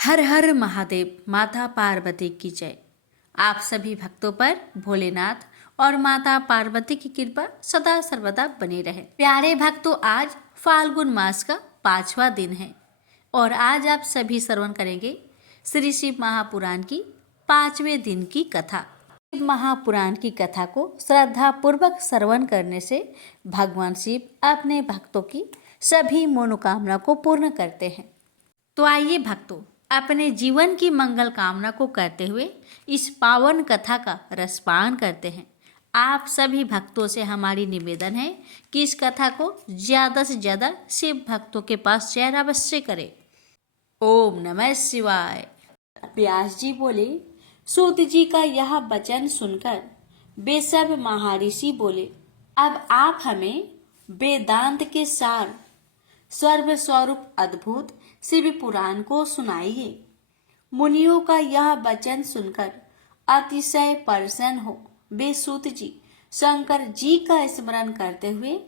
हर हर महादेव, माता पार्वती की जय। आप सभी भक्तों पर भोलेनाथ और माता पार्वती की कृपा सदा सर्वदा बनी रहे। प्यारे भक्तों, आज फाल्गुन मास का 5वां दिन है और आज आप सभी श्रवण करेंगे श्री शिव महापुराण की 5वें दिन की कथा। शिव महापुराण की कथा को श्रद्धा पूर्वक श्रवण करने से भगवान शिव अपने भक्तों की सभी मनोकामना को पूर्ण करते हैं। तो आइए भक्तों, अपने जीवन की मंगल कामना को करते हुए इस पावन कथा का रसपान करते हैं। आप सभी भक्तों से हमारी निवेदन है कि इस कथा को ज़्यादा से ज़्यादा शिव भक्तों के पास शेयर अवश्य करें। ओम नमः शिवाय। व्यास जी बोले, सूत जी का यह वचन सुनकर वे सब महर्षि बोले, अब आप हमें वेदांत के सार सर्व स्वरूप अद्भुत शिव पुराण को सुनाइए। मुनियों का यह वचन सुनकर अतिशय प्रसन्न हो वे सूत जी शंकर जी का स्मरण करते हुए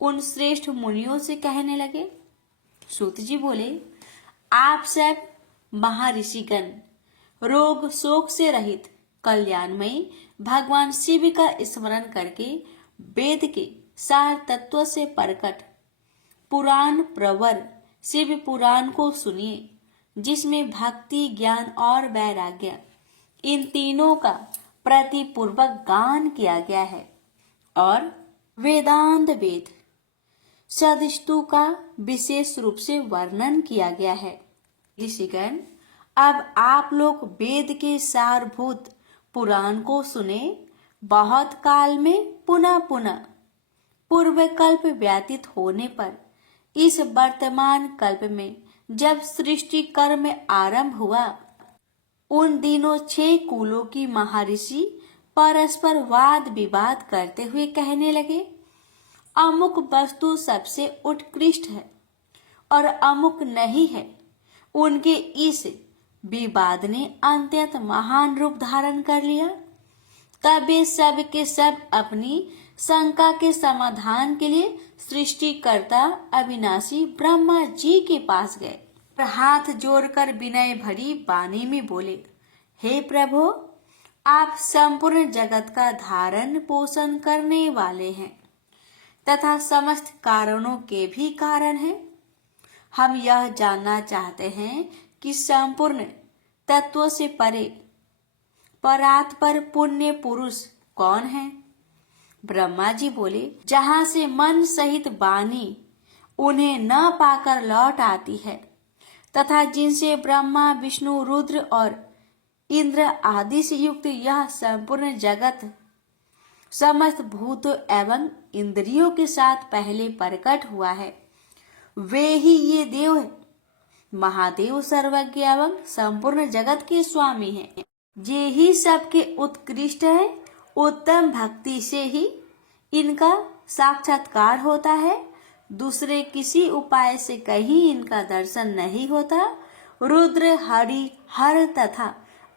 उन श्रेष्ठ मुनियों से कहने लगे। सूत जी बोले, आप सब महर्षिगण रोग शोक से रहित कल्याणमयी भगवान शिव का स्मरण करके वेद के सार तत्व से प्रकट पुराण प्रवर शिव पुराण को सुनिए, जिसमें भक्ति, ज्ञान और वैराग्य इन तीनों का प्रतिपूर्वक गान किया गया है और वेदांत वेद सदस्तु का विशेष रूप से वर्णन किया गया है। ऋषिगण, अब आप लोग वेद के सारभूत पुराण को सुने। बहुत काल में पुनः पुनः पूर्व कल्प व्यतीत होने पर इस वर्तमान कल्प में जब सृष्टि कर्म आरंभ हुआ, उन दिनों 6 कुलों की महर्षि परस्पर वाद विवाद करते हुए कहने लगे, अमुक वस्तु सबसे उत्कृष्ट है और अमुक नहीं है। उनके इस विवाद ने अत्यंत महान रूप धारण कर लिया। तब वे सब के सब अपनी शंका के समाधान के लिए सृष्टिकर्ता अविनाशी ब्रह्मा जी के पास गए और हाथ जोड़कर विनय भरी वाणी में बोले, हे प्रभु, आप संपूर्ण जगत का धारण पोषण करने वाले हैं तथा समस्त कारणों के भी कारण हैं। हम यह जानना चाहते हैं कि संपूर्ण तत्वों से परे परात्पर पुण्य पुरुष कौन है? ब्रह्मा जी बोले, जहाँ से मन सहित वाणी उन्हें न पाकर लौट आती है तथा जिनसे ब्रह्मा, विष्णु, रुद्र और इंद्र आदि से युक्त यह संपूर्ण जगत समस्त भूतों एवं इंद्रियों के साथ पहले प्रकट हुआ है, वे ही ये देव है। महादेव सर्वज्ञ एवं संपूर्ण जगत के स्वामी हैं। ये ही सबके उत्कृष्ट है। उत्तम भक्ति से ही इनका साक्षात्कार होता है, दूसरे किसी उपाय से कहीं इनका दर्शन नहीं होता। रुद्र, हरि, हर तथा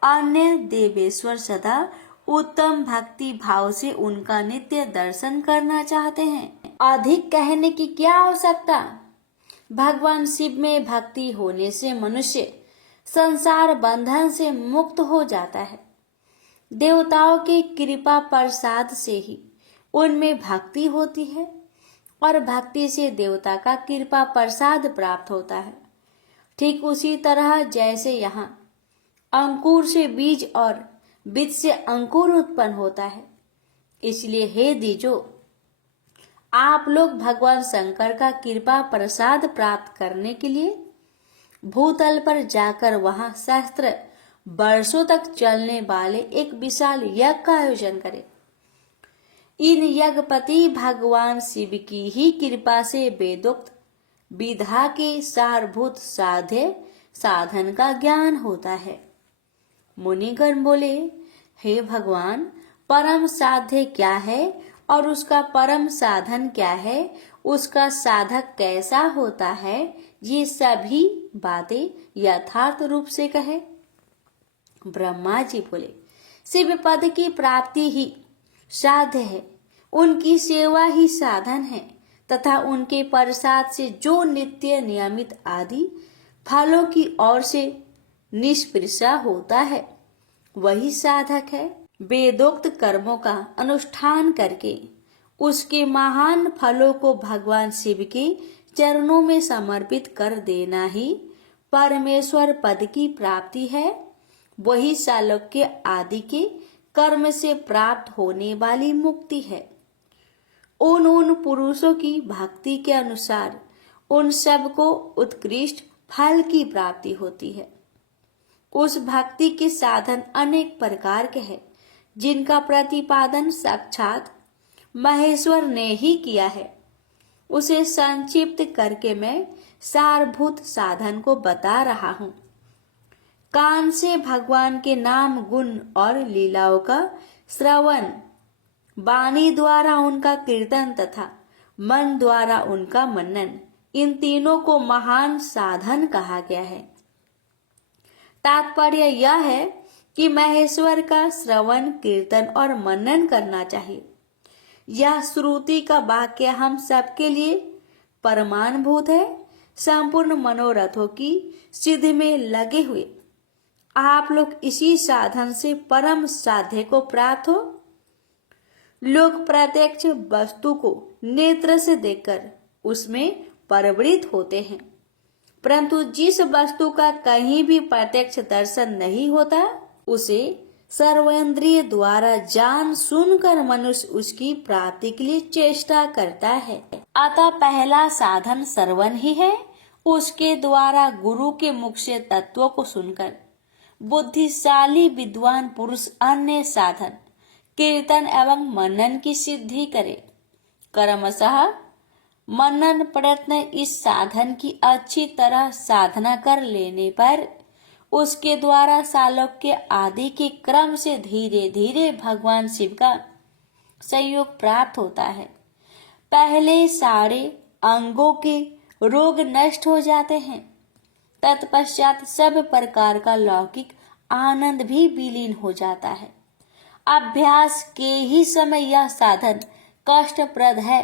अन्य देवेश्वर सदा उत्तम भक्ति भाव से उनका नित्य दर्शन करना चाहते हैं। अधिक कहने की क्या आवश्यकता? भगवान शिव में भक्ति होने से मनुष्य संसार बंधन से मुक्त हो जाता है। देवताओं की कृपा प्रसाद से ही उनमें भक्ति होती है और भक्ति से देवता का कृपा प्रसाद प्राप्त होता है। ठीक उसी तरह जैसे यहाँ अंकुर से बीज और बीज से अंकुर उत्पन्न होता है, इसलिए हे द्विजो, आप लोग भगवान शंकर का कृपा प्रसाद प्राप्त करने के लिए भूतल पर जाकर वहां सहस्त्र वर्षों तक चलने वाले एक विशाल यज्ञ का आयोजन करें। इन यज्ञपति भगवान शिव की ही कृपा से वेदोक्त विधा के सारभूत साध्य साधन का ज्ञान होता है। मुनिगण बोले, हे भगवान, परम साध्य क्या है और उसका परम साधन क्या है, उसका साधक कैसा होता है, ये सभी बातें यथार्थ रूप से कहे। ब्रह्मा जी बोले, शिव पद की प्राप्ति ही साध्य है, उनकी सेवा ही साधन है तथा उनके प्रसाद से जो नित्य नियमित आदि फलों की ओर से निष्प्रसा होता है वही साधक है। वेदोक्त कर्मों का अनुष्ठान करके उसके महान फलों को भगवान शिव के चरणों में समर्पित कर देना ही परमेश्वर पद की प्राप्ति है। वही सालोक्य आदि के कर्म से प्राप्त होने वाली मुक्ति है। उन पुरुषों की भक्ति के अनुसार उन सबको उत्कृष्ट फल की प्राप्ति होती है। उस भक्ति के साधन अनेक प्रकार के हैं, जिनका प्रतिपादन साक्षात महेश्वर ने ही किया है। उसे संक्षिप्त करके मैं सारभूत साधन को बता रहा हूँ। कान से भगवान के नाम, गुण और लीलाओं का श्रवण, वाणी द्वारा उनका कीर्तन तथा मन द्वारा उनका मनन, इन तीनों को महान साधन कहा गया है। तात्पर्य यह है कि महेश्वर का श्रवण, कीर्तन और मनन करना चाहिए। यह श्रुति का वाक्य हम सबके लिए प्रमाणभूत है। संपूर्ण मनोरथों की सिद्धि में लगे हुए आप लोग इसी साधन से परम साध्य को प्राप्त हो। लोग प्रत्यक्ष वस्तु को नेत्र से देखकर उसमें प्रवृत्त होते हैं, परंतु जिस वस्तु का कहीं भी प्रत्यक्ष दर्शन नहीं होता उसे सर्वेंद्रिय द्वारा जान सुनकर मनुष्य उसकी प्राप्ति के लिए चेष्टा करता है। अतः पहला साधन श्रवण ही है। उसके द्वारा गुरु के मुख से तत्वों को सुनकर बुद्धिशाली विद्वान पुरुष अन्य साधन कीर्तन एवं मनन की सिद्धि करे। क्रमशः मनन प्रयत्न इस साधन की अच्छी तरह साधना कर लेने पर उसके द्वारा सालोक्य आदि के क्रम से धीरे धीरे भगवान शिव का सहयोग प्राप्त होता है। पहले सारे अंगों के रोग नष्ट हो जाते हैं, तत्पश्चात सब प्रकार का लौकिक आनंद भी विलीन हो जाता है। अभ्यास के ही समय यह साधन कष्टप्रद है,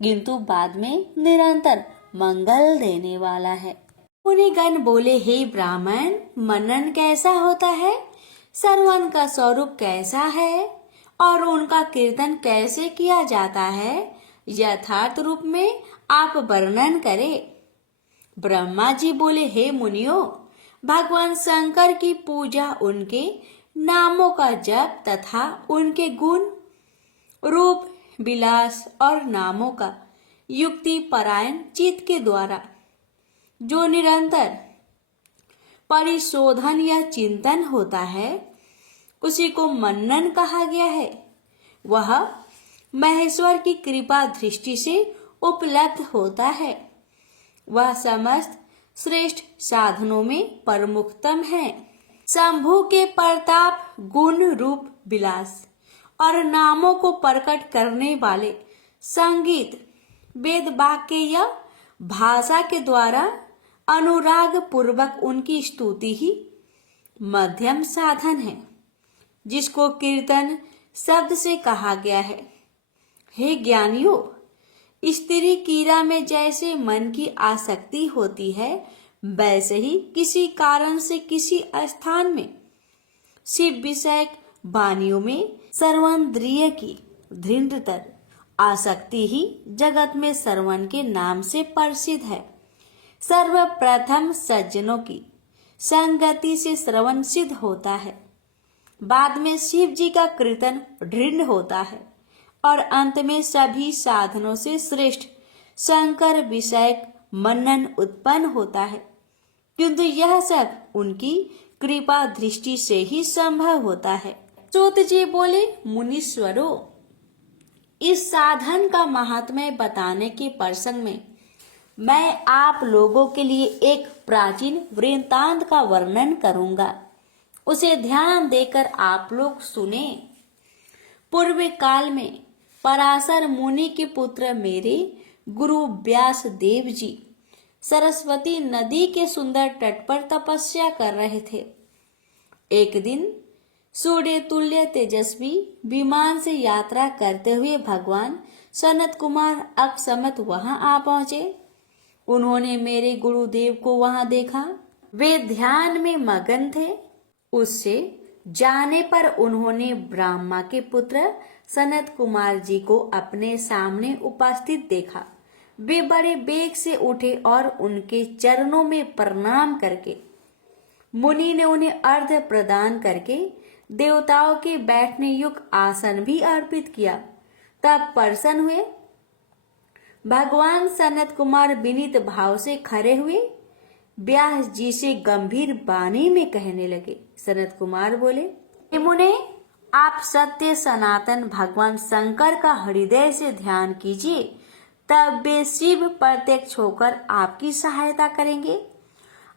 किंतु बाद में निरंतर मंगल देने वाला है। मुनिगण बोले, हे ब्राह्मण, मनन कैसा होता है, श्रवण का स्वरूप कैसा है और उनका कीर्तन कैसे किया जाता है, यथार्थ रूप में आप वर्णन करें। ब्रह्मा जी बोले, हे मुनियों, भगवान शंकर की पूजा उनके नामों का जप तथा उनके गुण, रूप, विलास और नामों का युक्ति परायण चित्त के द्वारा जो निरंतर परिशोधन या चिंतन होता है उसी को मनन कहा गया है। वह महेश्वर की कृपा दृष्टि से उपलब्ध होता है। वह समस्त श्रेष्ठ साधनों में प्रमुखतम है। शंभु के प्रताप, गुण, रूप, विलास और नामों को प्रकट करने वाले संगीत, वेद वाक्य या भाषा के द्वारा अनुराग पूर्वक उनकी स्तुति ही मध्यम साधन है, जिसको कीर्तन शब्द से कहा गया है। हे ज्ञानियों, स्त्री कीड़ा में जैसे मन की आसक्ति होती है, वैसे ही किसी कारण से किसी स्थान में शिव विषयक वाणियों में सर्वेंद्रिय की दृढ़तर आसक्ति ही जगत में श्रवण के नाम से प्रसिद्ध है। सर्वप्रथम सज्जनों की संगति से श्रवण सिद्ध होता है, बाद में शिव जी का कीर्तन दृढ़ होता है और अंत में सभी साधनों से श्रेष्ठ शंकर विषयक मनन उत्पन्न होता है, किंतु यह सब उनकी कृपा दृष्टि से ही संभव होता है। सूत जी बोले, मुनीश्वरों, इस साधन का महात्म्य बताने के प्रसंग में मैं आप लोगों के लिए एक प्राचीन वृत्तांत का वर्णन करूंगा, उसे ध्यान देकर आप लोग सुने। पूर्व काल में पराशर मुनि के पुत्र मेरे गुरु व्यास देव जी सरस्वती नदी के सुंदर तट पर तपस्या कर रहे थे। एक दिन सूर्य तुल्य तेजस्वी विमान से यात्रा करते हुए भगवान सनत कुमार अकस्मात वहां आ पहुंचे। उन्होंने मेरे गुरुदेव को वहां देखा। वे ध्यान में मगन थे। उससे जाने पर उन्होंने ब्रह्मा के पुत्र सनत कुमार जी को अपने सामने उपस्थित देखा। वे बड़े बेग से उठे और उनके चरणों में प्रणाम करके मुनि ने उन्हें अर्घ्य प्रदान करके देवताओं के बैठने योग्य आसन भी अर्पित किया। तब प्रसन्न हुए। भगवान सनत कुमार विनीत भाव से खड़े हुए व्यास जी से गंभीर वाणी में कहने लगे। सनत कुमार बोले, हे मुने, आप सत्य सनातन भगवान शंकर का हृदय से ध्यान कीजिए, तब वे शिव प्रत्यक्ष होकर आपकी सहायता करेंगे।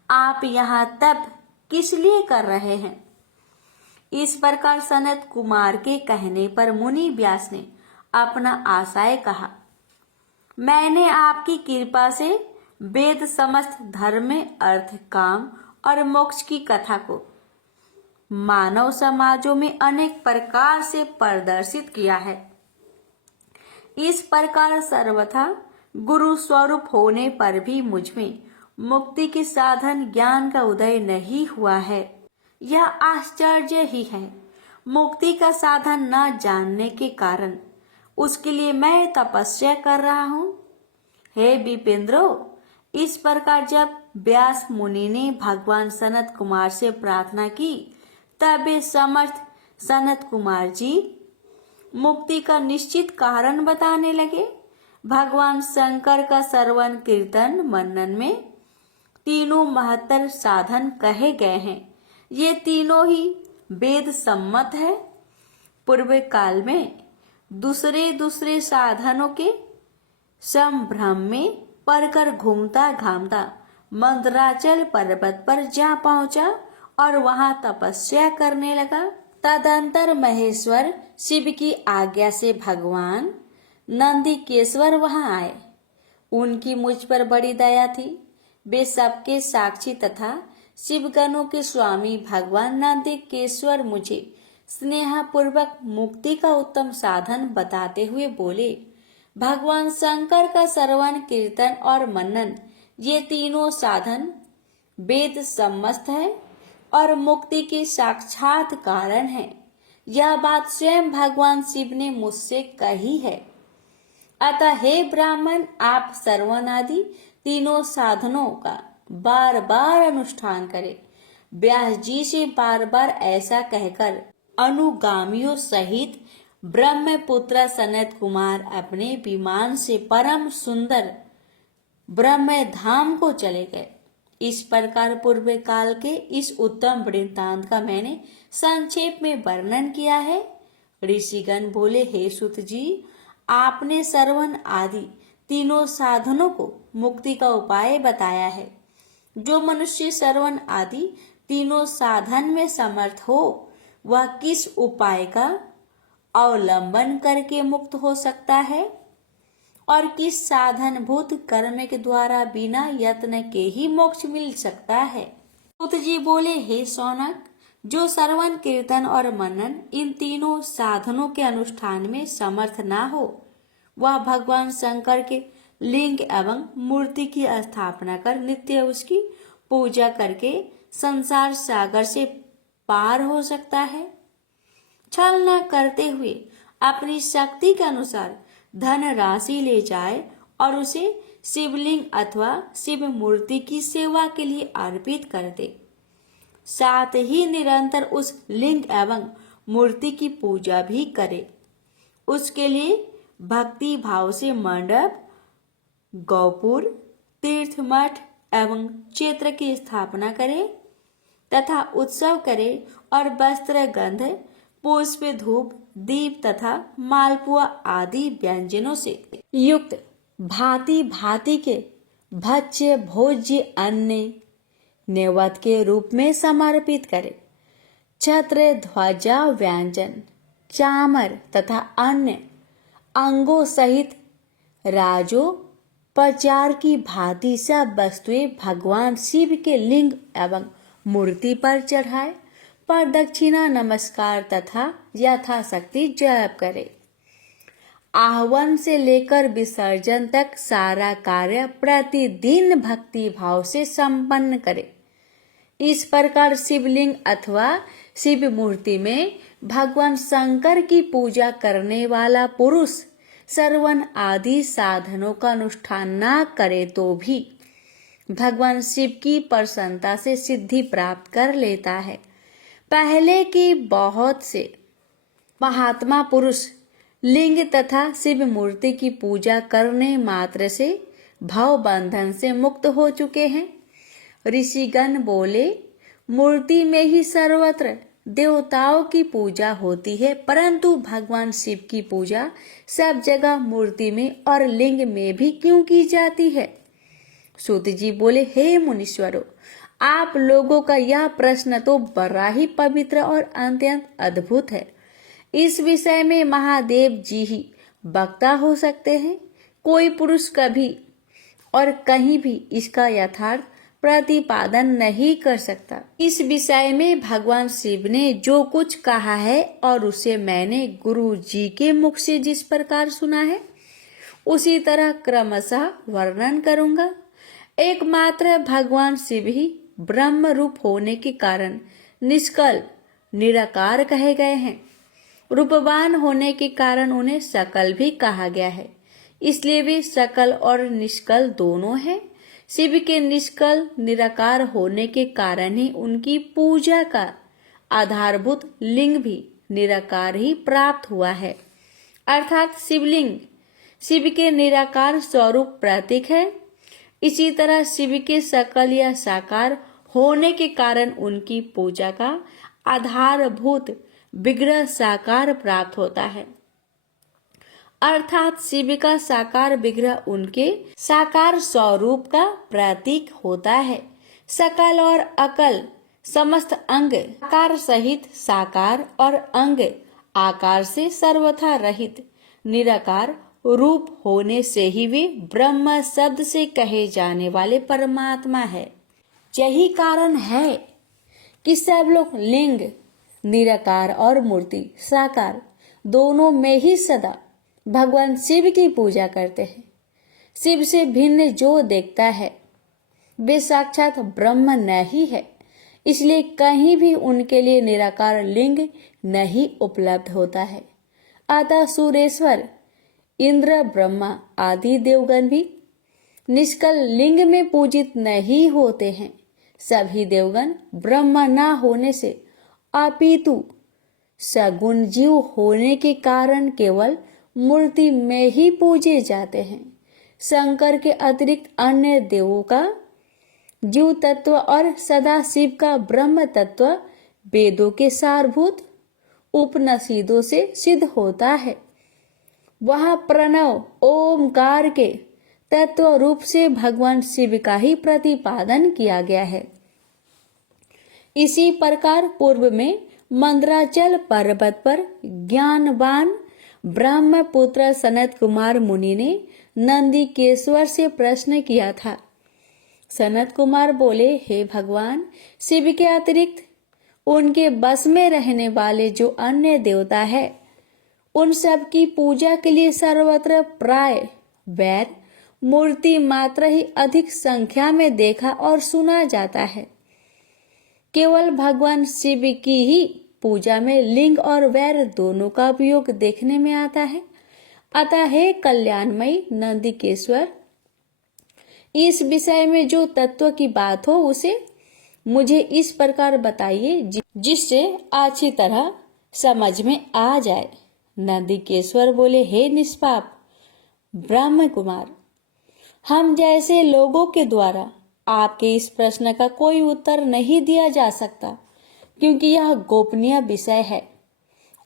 आप यहाँ तप किस लिए कर रहे हैं? इस प्रकार सनत कुमार के कहने पर मुनि व्यास ने अपना आशय कहा। मैंने आपकी कृपा से वेद समस्त धर्म में अर्थ, काम और मोक्ष की कथा को मानव समाजों में अनेक प्रकार से प्रदर्शित किया है। इस प्रकार सर्वथा गुरु स्वरूप होने पर भी मुझमें मुक्ति के साधन ज्ञान का उदय नहीं हुआ है। यह आश्चर्य ही है। मुक्ति का साधन न जानने के कारण उसके लिए मैं तपस्या कर रहा हूँ। हे विपेंद्रो, इस प्रकार जब व्यास मुनि ने भगवान सनत कुमार से प्रार्थना की, तब वे समर्थ सनत कुमार जी मुक्ति का निश्चित कारण बताने लगे। भगवान शंकर का श्रवण कीर्तन मनन में तीनों महत्तर साधन कहे गए हैं। ये तीनों ही वेद सम्मत है। पूर्व काल में दूसरे साधनों के संभ्रम में पड़कर घूमता घामता मंदराचल पर्वत पर जा पहुंचा और वहां तपस्या करने लगा। तदंतर महेश्वर शिव की आज्ञा से भगवान नंदीकेश्वर वहां आए। उनकी मुझ पर बड़ी दया थी। वे सबके साक्षी तथा शिवगणों के स्वामी भगवान नंदीकेश्वर मुझे स्नेहपूर्वक मुक्ति का उत्तम साधन बताते हुए बोले, भगवान शंकर का श्रवण कीर्तन और मनन, ये तीनों साधन वेद सम्मत है और मुक्ति के साक्षात कारण है। यह बात स्वयं भगवान शिव ने मुझसे कही है। अतः हे ब्राह्मण, आप श्रवण आदि तीनों साधनों का बार बार अनुष्ठान करें। व्यास जी से बार बार ऐसा कहकर अनुगामियों सहित ब्रह्मपुत्र सनत कुमार अपने विमान से परम सुंदर ब्रह्म धाम को चले गए। इस प्रकार पूर्व काल के इस उत्तम वृत्तांत का मैंने संक्षेप में वर्णन किया है। ऋषिगण बोले, हे सुत जी, आपने श्रवण आदि तीनों साधनों को मुक्ति का उपाय बताया है। जो मनुष्य श्रवण आदि तीनों साधन में समर्थ हो, वह किस उपाय का अवलंबन करके मुक्त हो सकता है और किस साधन भूत कर्म के द्वारा बिना यत्न के ही मोक्ष मिल सकता है? सूत जी बोले, हे सौनक, जो श्रवण कीर्तन और मनन इन तीनों साधनों के अनुष्ठान में समर्थ ना हो, वह भगवान शंकर के लिंग एवं मूर्ति की स्थापना कर नित्य उसकी पूजा करके संसार सागर से पार हो सकता है। छल न करते हुए अपनी शक्ति के अनुसार धन राशि ले जाए और उसे शिवलिंग अथवा शिव मूर्ति की सेवा के लिए अर्पित कर दे। साथ ही निरंतर उस लिंग एवं मूर्ति की पूजा भी करे। उसके लिए भक्ति भाव से मंडप, गौपुर, तीर्थ मठ एवं क्षेत्र की स्थापना करे तथा उत्सव करे और वस्त्र, गंध, पुष्प, धूप, दीप तथा मालपुआ आदि व्यंजनों से युक्त भांति भांति के भक्ष्य भोज्य अन्न नैवेद्य के रूप में समर्पित करे। छत्र, ध्वजा, व्यंजन, चामर तथा अन्य अंगों सहित राजोपचार की भांति सब वस्तुएं भगवान शिव के लिंग एवं मूर्ति पर चढ़ाए, प्रदक्षिणा, नमस्कार तथा यथाशक्ति जप करे। आह्वान से लेकर विसर्जन तक सारा कार्य प्रतिदिन भक्ति भाव से संपन्न करे। इस प्रकार शिवलिंग अथवा शिव मूर्ति में भगवान शंकर की पूजा करने वाला पुरुष श्रवण आदि साधनों का अनुष्ठान न करे तो भी भगवान शिव की प्रसन्नता से सिद्धि प्राप्त कर लेता है। पहले की बहुत से महात्मा पुरुष लिंग तथा शिव मूर्ति की पूजा करने मात्र से भव बंधन से मुक्त हो चुके हैं। ऋषिगण बोले, मूर्ति में ही सर्वत्र देवताओं की पूजा होती है, परंतु भगवान शिव की पूजा सब जगह मूर्ति में और लिंग में भी क्यों की जाती है? सूत जी बोले, हे मुनीश्वरों, आप लोगों का यह प्रश्न तो बड़ा ही पवित्र और अत्यंत अद्भुत है। इस विषय में महादेव जी ही वक्ता हो सकते हैं। कोई पुरुष कभी और कहीं भी इसका यथार्थ प्रतिपादन नहीं कर सकता। इस विषय में भगवान शिव ने जो कुछ कहा है और उसे मैंने गुरु जी के मुख से जिस प्रकार सुना है उसी तरह क्रमशः वर्णन करूंगा। एकमात्र भगवान शिव ही ब्रह्म रूप होने के कारण निष्कल निराकार कहे गए हैं। रूपवान होने के कारण उन्हें सकल भी कहा गया है, इसलिए वे सकल और निष्कल दोनों हैं। शिव के निष्कल निराकार होने के कारण ही उनकी पूजा का आधारभूत लिंग भी निराकार ही प्राप्त हुआ है, अर्थात शिवलिंग शिव के निराकार स्वरूप प्रतीक है। इसी तरह शिव के सकल या साकार होने के कारण उनकी पूजा का आधारभूत विग्रह साकार प्राप्त होता है, अर्थात शिव का साकार विग्रह उनके साकार स्वरूप का प्रतीक होता है। सकल और अकल समस्त अंग आकार सहित साकार और अंग आकार से सर्वथा रहित निराकार रूप होने से ही वे ब्रह्म शब्द से कहे जाने वाले परमात्मा है। यही कारण है कि सब लोग लिंग निराकार और मूर्ति साकार दोनों में ही सदा भगवान शिव की पूजा करते हैं। शिव से भिन्न जो देखता है वे साक्षात ब्रह्म नहीं है, इसलिए कहीं भी उनके लिए निराकार लिंग नहीं उपलब्ध होता है। अतः सूरेश्वर इंद्र ब्रह्मा आदि देवगण भी निष्कल लिंग में पूजित नहीं होते हैं। सभी देवगण ब्रह्म न होने से अपितु सगुण जीव होने के कारण केवल मूर्ति में ही पूजे जाते हैं। शंकर के अतिरिक्त अन्य देवों का जीव तत्व और सदाशिव का ब्रह्म तत्व वेदों के सारभूत उपनिषदों से सिद्ध होता है। वह प्रणव ओमकार के तत्व रूप से भगवान शिव का ही प्रतिपादन किया गया है। इसी प्रकार पूर्व में मंदराचल पर्वत पर ज्ञानवान ब्रह्मपुत्र सनत कुमार मुनि ने नंदीकेश्वर से प्रश्न किया था। सनत कुमार बोले, हे भगवान, शिव के अतिरिक्त उनके बस में रहने वाले जो अन्य देवता है उन सब की पूजा के लिए सर्वत्र प्राय वैर मूर्ति मात्र ही अधिक संख्या में देखा और सुना जाता है। केवल भगवान शिव की ही पूजा में लिंग और वैर दोनों का उपयोग देखने में आता है। अतः हे कल्याणमयी नंदीकेश्वर, इस विषय में जो तत्व की बात हो उसे मुझे इस प्रकार बताइए जिससे अच्छी तरह समझ में आ जाए। नंदीकेश्वर बोले, हे निष्पाप ब्रह्म कुमार, हम जैसे लोगों के द्वारा आपके इस प्रश्न का कोई उत्तर नहीं दिया जा सकता, क्योंकि यह गोपनीय विषय है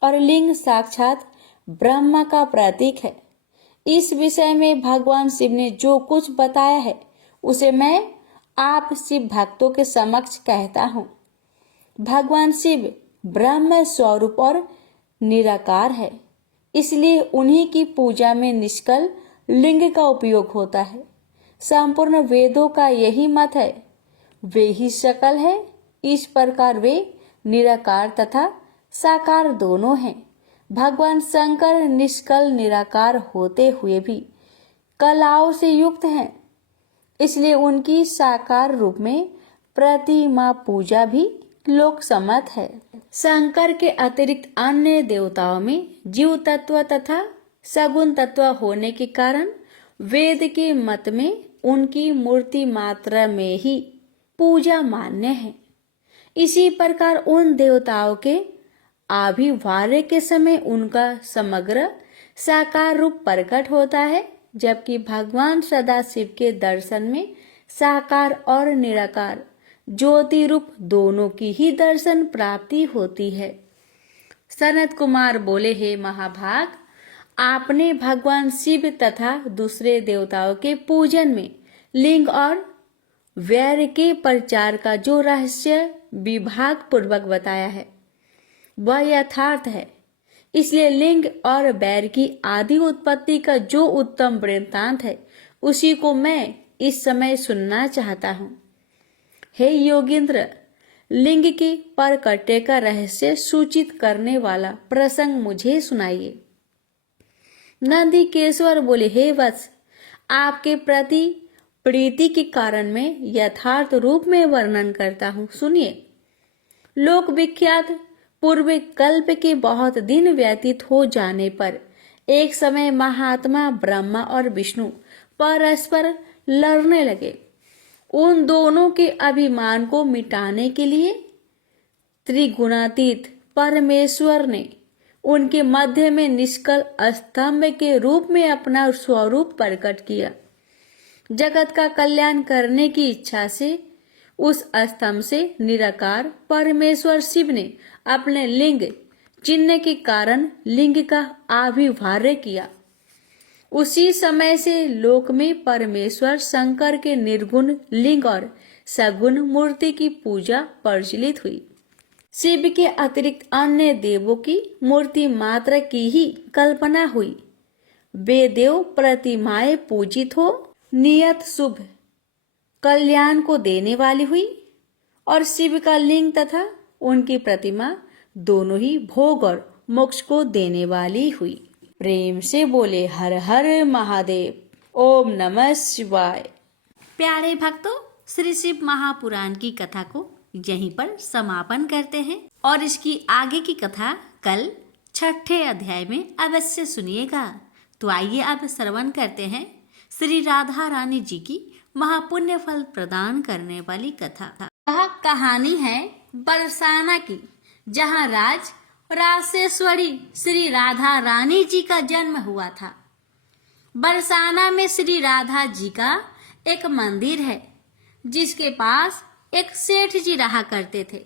और लिंग साक्षात ब्रह्म का प्रतीक है। इस विषय में भगवान शिव ने जो कुछ बताया है उसे मैं आप शिव भक्तों के समक्ष कहता हूँ। भगवान शिव ब्रह्म स्वरूप और निराकार है, इसलिए उन्हीं की पूजा में निष्कल लिंग का उपयोग होता है। संपूर्ण वेदों का यही मत है, वे ही सकल है। इस प्रकार वे निराकार तथा साकार दोनों हैं। भगवान शंकर निष्कल निराकार होते हुए भी कलाओं से युक्त हैं, इसलिए उनकी साकार रूप में प्रतिमा पूजा भी लोक सम्मत है। शंकर के अतिरिक्त अन्य देवताओं में जीव तत्व तथा सगुण तत्व होने के कारण वेद के मत में उनकी मूर्ति मात्रा में ही पूजा मान्य है। इसी प्रकार उन देवताओं के आविर्भाव के समय उनका समग्र साकार रूप प्रकट होता है, जबकि भगवान सदाशिव के दर्शन में साकार और निराकार ज्योति रूप दोनों की ही दर्शन प्राप्ति होती है। सनत कुमार बोले, हे महाभाग, आपने भगवान शिव तथा दूसरे देवताओं के पूजन में लिंग और वैर के प्रचार का जो रहस्य विभाग पूर्वक बताया है वह यथार्थ है। इसलिए लिंग और वैर की आदि उत्पत्ति का जो उत्तम वृत्तांत है उसी को मैं इस समय सुनना चाहता हूँ। हे योगींद्र, लिंग के परकटे का रहस्य सूचित करने वाला प्रसंग मुझे सुनाइए। नंदीकेश्वर बोले, हे वत्स, आपके प्रति प्रीति के कारण मैं यथार्थ रूप में वर्णन करता हूँ, सुनिए। लोक विख्यात पूर्व कल्प के बहुत दिन व्यतीत हो जाने पर एक समय महात्मा ब्रह्मा और विष्णु परस्पर लड़ने लगे। उन दोनों के अभिमान को मिटाने के लिए त्रिगुणातीत परमेश्वर ने उनके मध्य में निष्कल स्तंभ के रूप में अपना स्वरूप प्रकट किया। जगत का कल्याण करने की इच्छा से उस स्तंभ से निराकार परमेश्वर शिव ने अपने लिंग चिन्ह के कारण लिंग का आविर्भाव किया। उसी समय से लोक में परमेश्वर शंकर के निर्गुण लिंग और सगुण मूर्ति की पूजा प्रचलित हुई। शिव के अतिरिक्त अन्य देवों की मूर्ति मात्र की ही कल्पना हुई। वे देव प्रतिमाएं पूजित हो नियत शुभ कल्याण को देने वाली हुई और शिव का लिंग तथा उनकी प्रतिमा दोनों ही भोग और मोक्ष को देने वाली हुई। प्रेम से बोले हर हर महादेव, ओम नमः शिवाय। प्यारे भक्तों, श्री शिव महापुराण की कथा को यहीं पर समापन करते हैं और इसकी आगे की कथा कल 6ठे अध्याय में अवश्य सुनिएगा। तो आइए अब श्रवण करते हैं श्री राधा रानी जी की महापुण्य फल प्रदान करने वाली कथा। यह कहानी है बरसाना की, जहाँ रासेश्वरी श्री राधा रानी जी का जन्म हुआ था। बरसाना में श्री राधा जी का एक मंदिर है, जिसके पास एक सेठ जी रहा करते थे।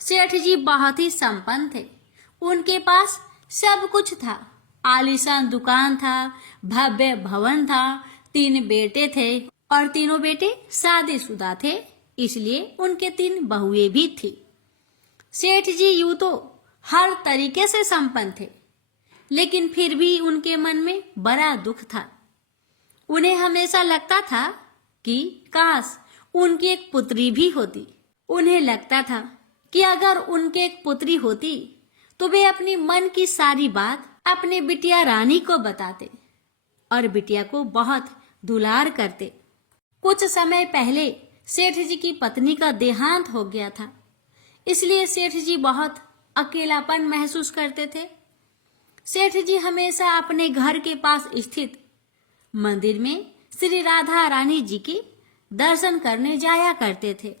सेठ जी बहुत ही संपन्न थे। उनके पास सब कुछ था। आलीशान दुकान था, भव्य भवन था, 3 बेटे थे और तीनों बेटे शादीशुदा थे, इसलिए उनके 3 बहुएं भी थी। सेठ जी यूं तो हर तरीके से संपन्न थे, लेकिन फिर भी उनके मन में बड़ा दुख था। उन्हें हमेशा लगता था कि काश उनकी एक पुत्री भी होती। उन्हें लगता था कि अगर उनके एक पुत्री होती तो वे अपनी मन की सारी बात अपने बिटिया रानी को बताते और बिटिया को बहुत दुलार करते। कुछ समय पहले सेठ जी की पत्नी का देहांत हो गया था, इसलिए सेठ जी बहुत अकेलापन महसूस करते थे। सेठ जी हमेशा अपने घर के पास स्थित मंदिर में श्री राधा रानी जी की दर्शन करने जाया करते थे।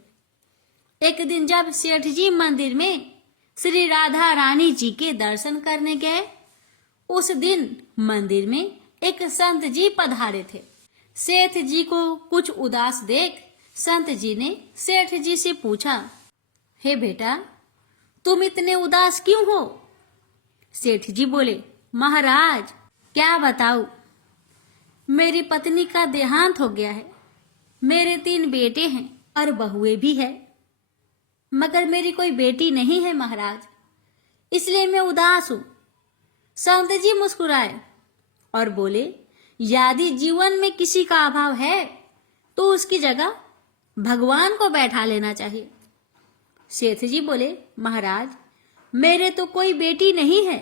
एक दिन जब सेठ जी मंदिर में श्री राधा रानी जी के दर्शन करने गए, उस दिन मंदिर में एक संत जी पधारे थे। सेठ जी को कुछ उदास देख संत जी ने सेठ जी से पूछा, हे बेटा, तुम इतने उदास क्यों हो? सेठ जी बोले, महाराज क्या बताऊं, मेरी पत्नी का देहांत हो गया है। मेरे 3 बेटे हैं और बहुएं भी है, मगर मेरी कोई बेटी नहीं है महाराज, इसलिए मैं उदास हूं। संत जी मुस्कुराए और बोले, यदि जीवन में किसी का अभाव है तो उसकी जगह भगवान को बैठा लेना चाहिए। सेठ जी बोले, महाराज मेरे तो कोई बेटी नहीं है,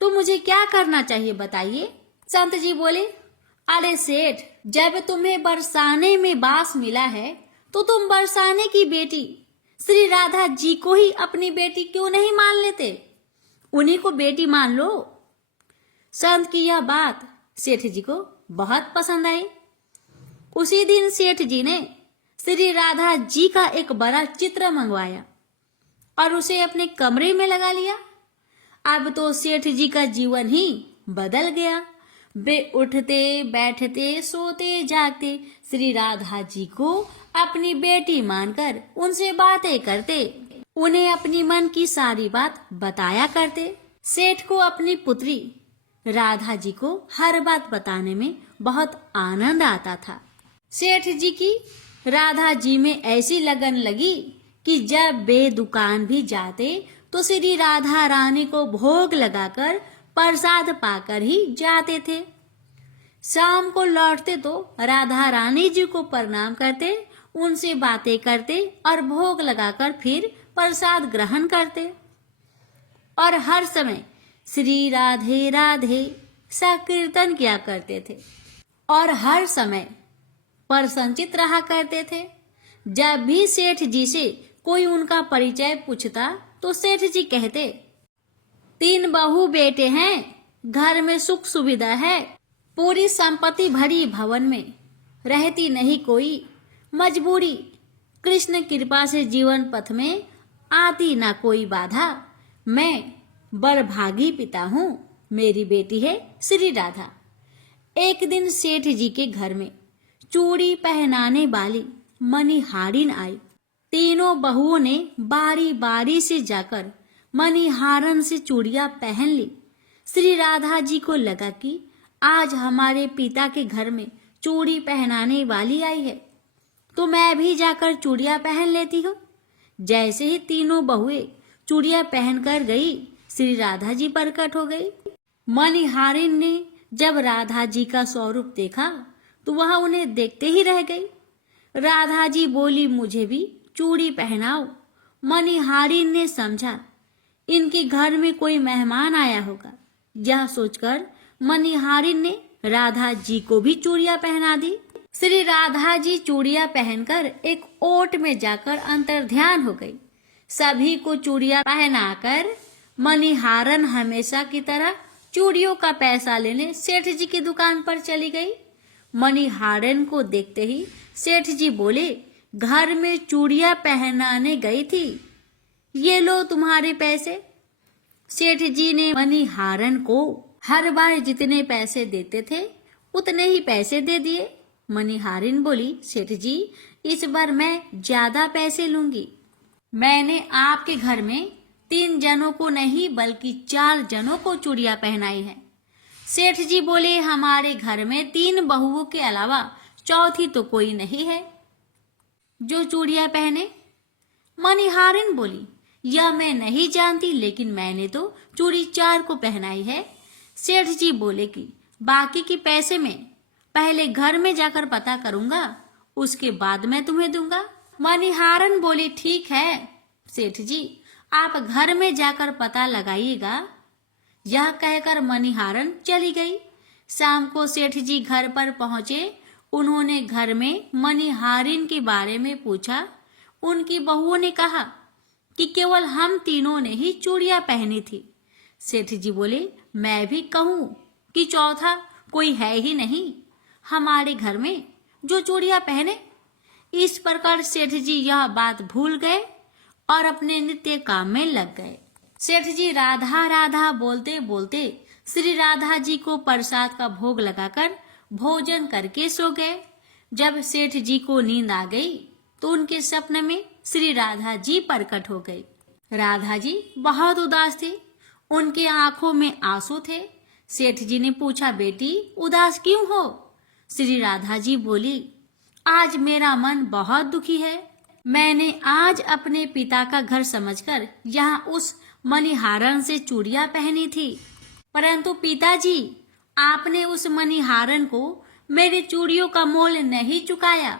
तो मुझे क्या करना चाहिए बताइए। संत जी बोले, अरे सेठ, जब तुम्हें बरसाने में बास मिला है तो तुम बरसाने की बेटी श्री राधा जी को ही अपनी बेटी क्यों नहीं मान लेते? उन्हीं को बेटी मान लो। संत की यह बात सेठ जी को बहुत पसंद आई। उसी दिन सेठ जी ने श्री राधा जी का एक बड़ा चित्र मंगवाया और उसे अपने कमरे में लगा लिया। अब तो सेठ जी का जीवन ही बदल गया। वे उठते बैठते सोते जागते श्री राधा जी को अपनी बेटी मानकर उनसे बातें करते, उन्हें अपनी मन की सारी बात बताया करते। सेठ को अपनी पुत्री राधा जी को हर बात बताने में बहुत आनंद आता था। सेठ जी की राधा जी में ऐसी लगन लगी कि जब वे दुकान भी जाते तो श्री राधा रानी को भोग लगाकर प्रसाद पाकर ही जाते थे। शाम को लौटते तो राधा रानी जी को प्रणाम करते, उनसे बातें करते और भोग लगाकर फिर प्रसाद ग्रहण करते और हर समय श्री राधे राधे सा कीर्तन किया करते थे और हर समय प्रसन्नचित रहा करते थे। जब भी सेठ जी से कोई उनका परिचय पूछता तो सेठ जी कहते, 3 बहू बेटे हैं, घर में सुख सुविधा है, पूरी संपत्ति भरी भवन में, रहती नहीं कोई मजबूरी, कृष्ण कृपा से जीवन पथ में आती ना कोई बाधा, मैं बड़भागी पिता हूँ, मेरी बेटी है श्री राधा। एक दिन सेठ जी के घर में चूड़ी पहनाने वाली मणिहारिन आई। तीनों बहुओं ने बारी बारी से जाकर मणिहारन से चूड़ियां पहन ली। श्री राधा जी को लगा कि आज हमारे पिता के घर में चूड़ी पहनाने वाली आई है, तो मैं भी जाकर चूड़ियां पहन लेती हूँ। जैसे ही तीनों बहुएं चूड़ियां पहनकर गई, श्री राधा जी प्रकट हो गई। मणिहारिन ने जब राधा जी का स्वरूप देखा तो वह उन्हें देखते ही रह गई। राधा जी बोली, मुझे भी चूड़ी पहनाओ। मणिहारिन ने समझा इनके घर में कोई मेहमान आया होगा। यह सोचकर मणिहारिन ने राधा जी को भी चूड़ियां पहना दी। श्री राधा जी चूड़ियां पहनकर एक ओट में जाकर अंतर्ध्यान हो गई। सभी को चूड़ियां पहनाकर मणिहारन हमेशा की तरह चूड़ियों का पैसा लेने सेठ जी की दुकान पर चली गई। मणिहारन को देखते ही सेठ जी बोले, घर में चूड़ियां पहनाने गई थी, ये लो तुम्हारे पैसे। सेठ जी ने मणिहारन को हर बार जितने पैसे देते थे उतने ही पैसे दे दिए। मणिहारिन बोली, सेठ जी इस बार मैं ज्यादा पैसे लूंगी। मैंने आपके घर में 3 जनों को नहीं बल्कि 4 जनों को चूड़ियां पहनाई है। सेठ जी बोले, हमारे घर में 3 बहुओं के अलावा चौथी तो कोई नहीं है जो चूड़ियां पहने। मणिहारिन बोली, यह मैं नहीं जानती, लेकिन मैंने तो चूड़ी 4 को पहनाई है। सेठ जी बोले कि बाकी के पैसे में पहले घर में जाकर पता करूंगा, उसके बाद मैं तुम्हें दूंगा। मणिहारन बोले, ठीक है सेठ जी, आप घर में जाकर पता लगाइएगा। यह कहकर मणिहारन चली गई। शाम को सेठ जी घर पर पहुंचे। उन्होंने घर में मणिहारिन के बारे में पूछा। उनकी बहुओं ने कहा कि केवल हम तीनों ने ही चूड़ियां पहनी थी। सेठ जी बोले, मैं भी कहूं कि चौथा कोई है ही नहीं हमारे घर में जो चूड़ियां पहने। इस प्रकार सेठ जी यह बात भूल गए और अपने नित्य काम में लग गए। सेठ जी राधा राधा बोलते बोलते श्री राधा जी को प्रसाद का भोग लगाकर भोजन करके सो गए। जब सेठ जी को नींद आ गई तो उनके सपने में श्री राधा जी प्रकट हो गई। राधा जी बहुत उदास थे, उनके आंखों में आंसू थे। सेठ जी ने पूछा, बेटी उदास क्यों हो? श्री राधा जी बोली, आज मेरा मन बहुत दुखी है। मैंने आज अपने पिता का घर समझकर यहाँ उस मणिहारन से चूड़ियां पहनी थी, परंतु पिताजी आपने उस मणिहारन को मेरी चूड़ियों का मोल नहीं चुकाया।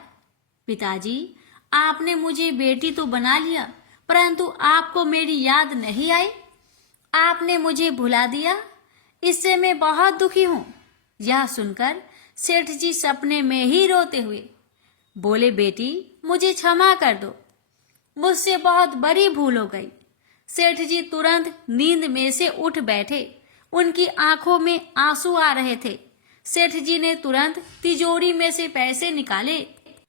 पिताजी आपने मुझे बेटी तो बना लिया, परंतु आपको मेरी याद नहीं आई, आपने मुझे भुला दिया, इससे मैं बहुत दुखी हूँ। यह सुनकर सेठ जी सपने में ही रोते हुए बोले, बेटी मुझे क्षमा कर दो, मुझसे बहुत बड़ी भूल हो गई। सेठ जी तुरंत नींद में से उठ बैठे। उनकी आंखों में आंसू आ रहे थे। सेठ जी ने तुरंत तिजोरी में से पैसे निकाले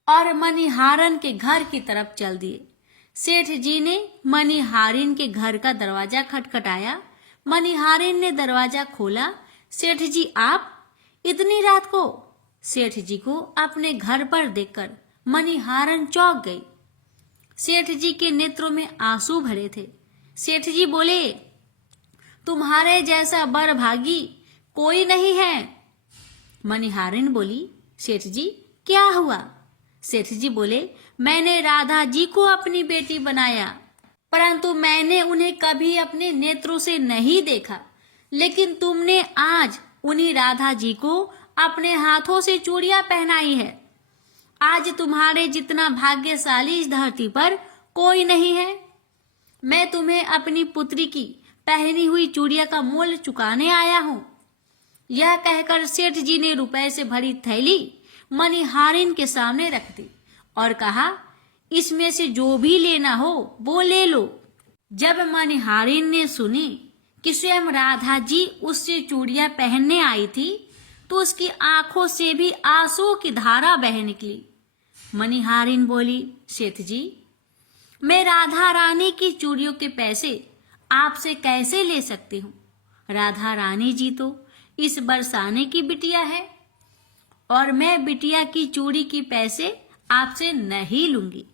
और मणिहारन के घर की तरफ चल दिए। सेठ जी ने मणिहारिन के घर का दरवाजा खटखटाया। मणिहारिन ने दरवाजा खोला। सेठ जी, आप इतनी रात को? सेठ जी को अपने घर पर देखकर मणिहारन चौंक गई। सेठ जी के नेत्रों में आंसू भरे थे। सेठ जी बोले, तुम्हारे जैसा बड़भागी कोई नहीं है। मणिहारिन बोली, सेठ जी क्या हुआ? सेठ जी बोले, मैंने राधा जी को अपनी बेटी बनाया, परंतु मैंने उन्हें कभी अपने नेत्रों से नहीं देखा। लेकिन तुमने आज उन्हीं राधा जी को अपने हाथों से चूड़ियां पहनाई है। आज तुम्हारे जितना भाग्यशाली इस धरती पर कोई नहीं है। मैं तुम्हें अपनी पुत्री की पहनी हुई चूड़िया का मूल्य चुकाने आया हूँ। यह कहकर सेठ जी ने रुपए से भरी थैली मणिहारिन के सामने रख दी और कहा, इसमें से जो भी लेना हो वो ले लो। जब मणिहारिन ने सुनी कि स्वयं राधा जी उससे चूड़ियां पहनने आई थी, तो उसकी आंखों से भी आंसू की धारा बह निकली। मणिहारिन बोली, सेठ जी, मैं राधा रानी की चूड़ियों के पैसे आपसे कैसे ले सकती हूँ? राधा रानी जी तो इस बरसाने की बिटिया है और मैं बिटिया की चूड़ी की पैसे आपसे नहीं लूंगी।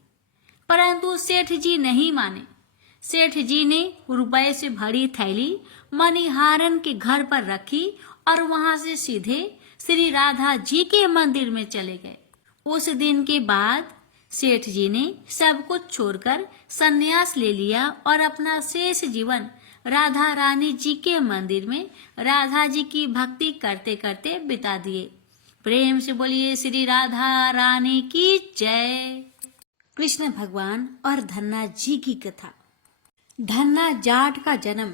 परंतु सेठ जी नहीं माने। सेठ जी ने रुपए से भरी थैली मणिहारन के घर पर रखी और वहां से सीधे श्री राधा जी के मंदिर में चले गए। उस दिन के बाद सेठ जी ने सब कुछ छोड़कर संन्यास ले लिया और अपना शेष जीवन राधा रानी जी के मंदिर में राधा जी की भक्ति करते करते बिता दिए। प्रेम से बोलिए श्री राधा रानी की जय। कृष्ण भगवान और धन्ना जी की कथा। धन्ना जाट का जन्म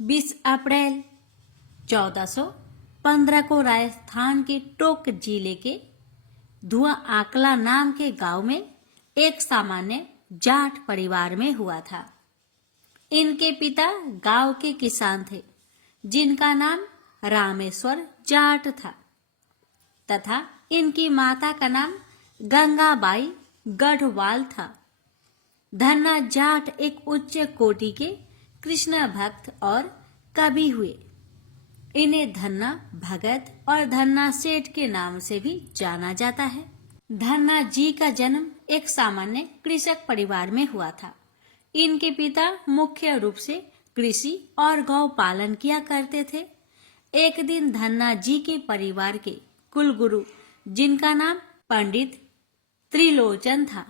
20 अप्रैल 1415 को राजस्थान के टोंक जिले के धुआं आकला नाम के गांव में एक सामान्य जाट परिवार में हुआ था। इनके पिता गांव के किसान थे, जिनका नाम रामेश्वर जाट था, तथा इनकी माता का नाम गंगाबाई गढ़वाल था। धन्ना जाट एक उच्च कोटि के कृष्ण भक्त और कवि हुए। इन्हें धन्ना भगत और धन्ना सेठ के नाम से भी जाना जाता है। धन्ना जी का जन्म एक सामान्य कृषक परिवार में हुआ था। इनके पिता मुख्य रूप से कृषि और गौ पालन किया करते थे। एक दिन धन्ना जी के परिवार के कुलगुरु, जिनका नाम पंडित त्रिलोचन था,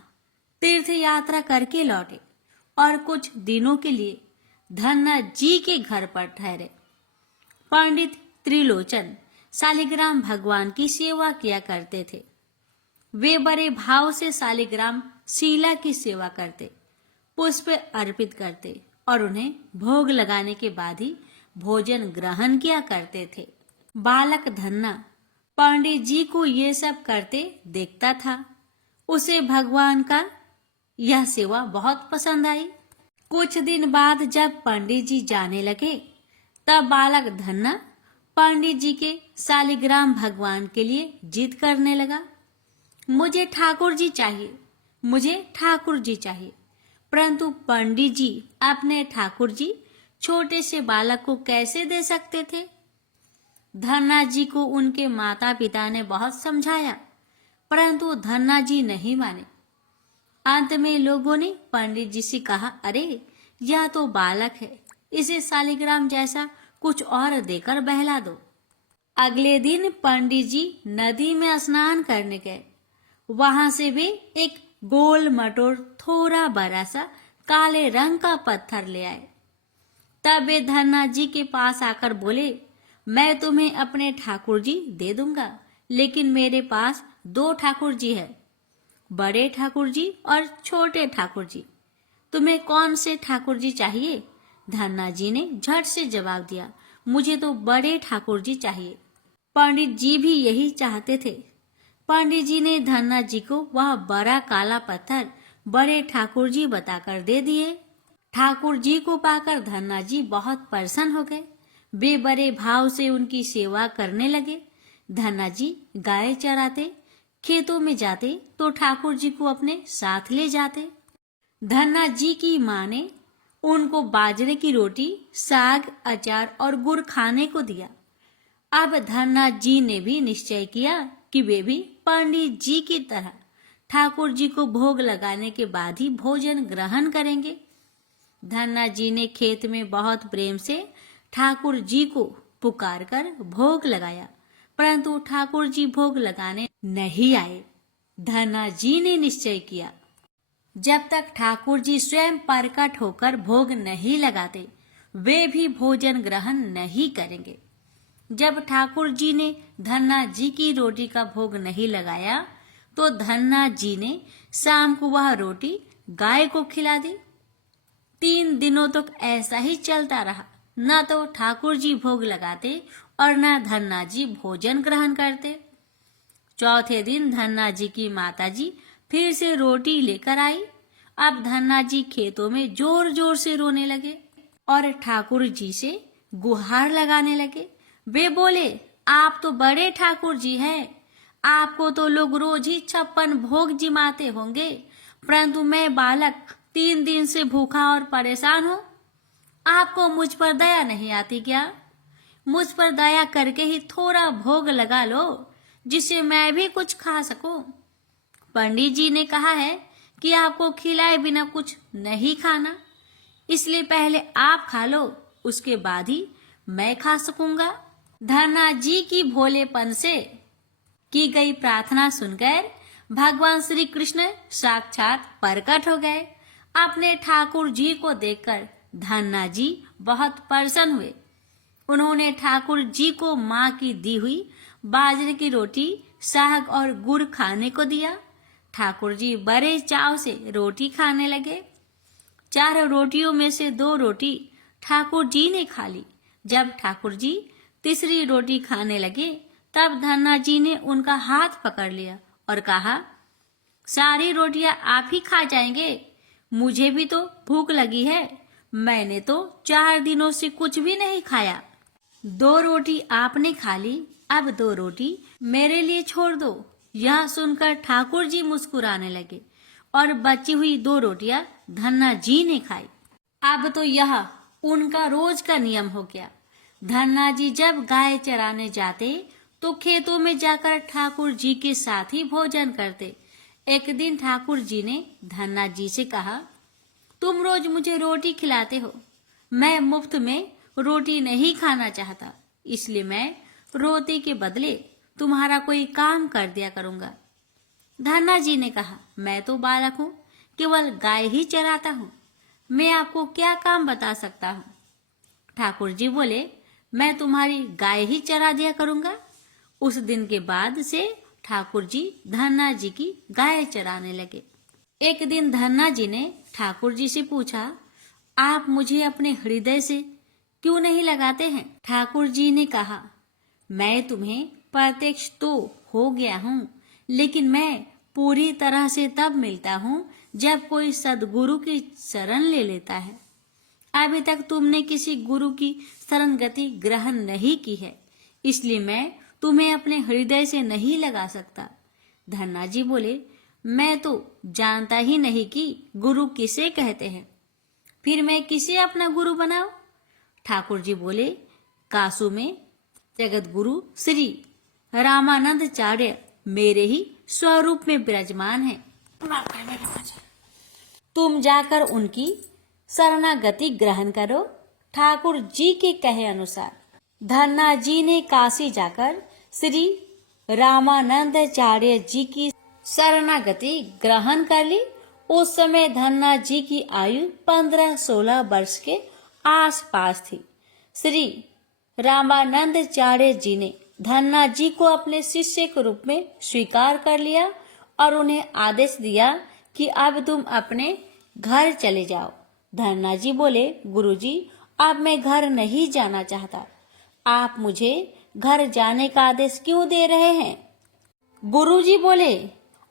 तीर्थ यात्रा करके लौटे और कुछ दिनों के लिए धन्ना जी के घर पर ठहरे। पंडित त्रिलोचन शालिग्राम भगवान की सेवा किया करते थे। वे बड़े भाव से शालिग्राम शीला की सेवा करते, पुष्प अर्पित करते और उन्हें भोग लगाने के बाद ही भोजन ग्रहण किया करते थे। बालक धन्ना पंडित जी को ये सब करते देखता था। उसे भगवान का यह सेवा बहुत पसंद आई। कुछ दिन बाद जब पंडित जी जाने लगे, तब बालक धन्ना पंडित जी के शालिग्राम भगवान के लिए जिद करने लगा, मुझे ठाकुर जी चाहिए, मुझे ठाकुर जी चाहिए। परंतु पंडित जी अपने ठाकुर जी छोटे से बालक को कैसे दे सकते थे? धन्ना जी को उनके माता पिता ने बहुत समझाया, परंतु धन्ना जी नहीं माने। अंत में लोगों ने पंडित जी से कहा, अरे यह तो बालक है, इसे शालिग्राम जैसा कुछ और देकर बहला दो। अगले दिन पंडित जी नदी में स्नान करने गए। वहां से वे एक गोल मटोर थोड़ा बड़ा सा काले रंग का पत्थर ले आए। तब वे धन्ना जी के पास आकर बोले, मैं तुम्हें अपने ठाकुर जी दे दूंगा, लेकिन मेरे पास 2 ठाकुर जी है, बड़े ठाकुर जी और छोटे ठाकुर जी। तुम्हें कौन से ठाकुर जी चाहिए? धन्ना जी ने झट से जवाब दिया, मुझे तो बड़े ठाकुर जी चाहिए। पंडित जी भी यही चाहते थे। पंडित जी ने धन्ना जी को वह बड़ा काला पत्थर बड़े ठाकुर जी बताकर दे दिए। ठाकुर जी को पाकर धन्ना जी बहुत प्रसन्न हो गए। वे बड़े भाव से उनकी सेवा करने लगे। धन्ना जी गाय चराते, खेतों में जाते तो ठाकुर जी को अपने साथ ले जाते। धन्ना जी की माँ ने उनको बाजरे की रोटी, साग, अचार और गुड़ खाने को दिया। अब धन्ना जी ने भी निश्चय किया कि वे भी पंडित जी की तरह ठाकुर जी को भोग लगाने के बाद ही भोजन ग्रहण करेंगे। धन्ना जी ने खेत में बहुत प्रेम से ठाकुर जी को पुकारकर भोग लगाया, परंतु ठाकुर जी भोग लगाने नहीं आए। धन्ना जी ने निश्चय किया, जब तक ठाकुर जी स्वयं प्रकट होकर भोग नहीं लगाते, वे भी भोजन ग्रहण नहीं करेंगे। जब ठाकुर जी ने धन्ना जी की रोटी का भोग नहीं लगाया, तो धन्ना जी ने शाम को वह रोटी गाय को खिला दी। 3 दिनों तक ऐसा ही चलता रहा। न तो ठाकुर जी भोग लगाते और न धन्ना जी भोजन ग्रहण करते। चौथे दिन धन्ना जी की माताजी फिर से रोटी लेकर आई। अब धन्ना जी खेतों में जोर जोर से रोने लगे और ठाकुर जी से गुहार लगाने लगे। वे बोले, आप तो बड़े ठाकुर जी हैं, आपको तो लोग रोज ही 56 भोग जिमाते होंगे, परंतु मैं बालक 3 दिन से भूखा और परेशान हूँ। आपको मुझ पर दया नहीं आती क्या? मुझ पर दया करके ही थोड़ा भोग लगा लो, जिससे मैं भी कुछ खा सकूं। पंडित जी ने कहा है कि आपको खिलाए बिना कुछ नहीं खाना, इसलिए पहले आप खा लो, उसके बाद ही मैं खा सकूंगा। धन्ना जी की भोलेपन से की गई प्रार्थना सुनकर भगवान श्री कृष्ण साक्षात प्रकट हो गए। अपने ठाकुर जी को देखकर धन्ना जी बहुत प्रसन्न हुए। उन्होंने ठाकुर जी को माँ की दी हुई बाजरे की रोटी, साग और गुड़ खाने को दिया। ठाकुर जी बड़े चाव से रोटी खाने लगे। 4 रोटियों में से 2 रोटी ठाकुर जी ने खा ली। जब ठाकुर जी तीसरी रोटी खाने लगे, तब धन्ना जी ने उनका हाथ पकड़ लिया और कहा, सारी रोटियां आप ही खा जाएंगे, मुझे भी तो भूख लगी है। मैंने तो 4 दिनों से कुछ भी नहीं खाया। 2 रोटी आपने खा ली, अब 2 रोटी मेरे लिए छोड़ दो। यह सुनकर ठाकुर जी मुस्कुराने लगे और बची हुई 2 रोटियां धन्ना जी ने खाई। अब तो यह उनका रोज का नियम हो गया। धन्ना जी जब गाय चराने जाते तो खेतों में जाकर ठाकुर जी के साथ ही भोजन करते। एक दिन ठाकुर जी ने धन्ना जी से कहा, तुम रोज मुझे रोटी खिलाते हो, मैं मुफ्त में रोटी नहीं खाना चाहता, इसलिए मैं रोटी के बदले तुम्हारा कोई काम कर दिया करूंगा। धन्ना जी ने कहा, मैं तो बालक हूँ, केवल गाय ही चराता हूँ, मैं आपको क्या काम बता सकता हूँ। ठाकुर जी बोले, मैं तुम्हारी गाय ही चरा दिया करूंगा। उस दिन के बाद से ठाकुर जी धन्ना जी की गाय चराने लगे। एक दिन धन्ना जी ने ठाकुर जी से पूछा, आप मुझे अपने हृदय से क्यों नहीं लगाते हैं? ठाकुर जी ने कहा, मैं तुम्हें प्रत्यक्ष तो हो गया हूँ, लेकिन मैं पूरी तरह से तब मिलता हूँ जब कोई सदगुरु की शरण ले लेता है। अभी तक तुमने किसी गुरु की शरणगति ग्रहण नहीं की है, इसलिए मैं तुम्हें अपने हृदय से नहीं लगा सकता। धन्ना जी बोले, मैं तो जानता ही नहीं कि गुरु किसे कहते हैं, फिर मैं किसे अपना गुरु बनाऊं? ठाकुर जी बोले, कासू में जगत गुरु श्री रामानंदाचार्य मेरे ही स्वरूप में विराजमान है। तुम जाकर उनकी शरणागति ग्रहण करो। ठाकुर जी के कहे अनुसार धन्ना जी ने काशी जाकर श्री रामानंदाचार्य जी की शरणागति ग्रहण कर ली। उस समय धन्ना जी की आयु 15-16 वर्ष के आसपास थी। श्री रामानंदाचार्य जी ने धन्ना जी को अपने शिष्य के रूप में स्वीकार कर लिया और उन्हें आदेश दिया कि अब तुम अपने घर चले जाओ। धन्ना जी बोले, गुरुजी, अब मैं घर नहीं जाना चाहता, आप मुझे घर जाने का आदेश क्यों दे रहे हैं? गुरुजी बोले,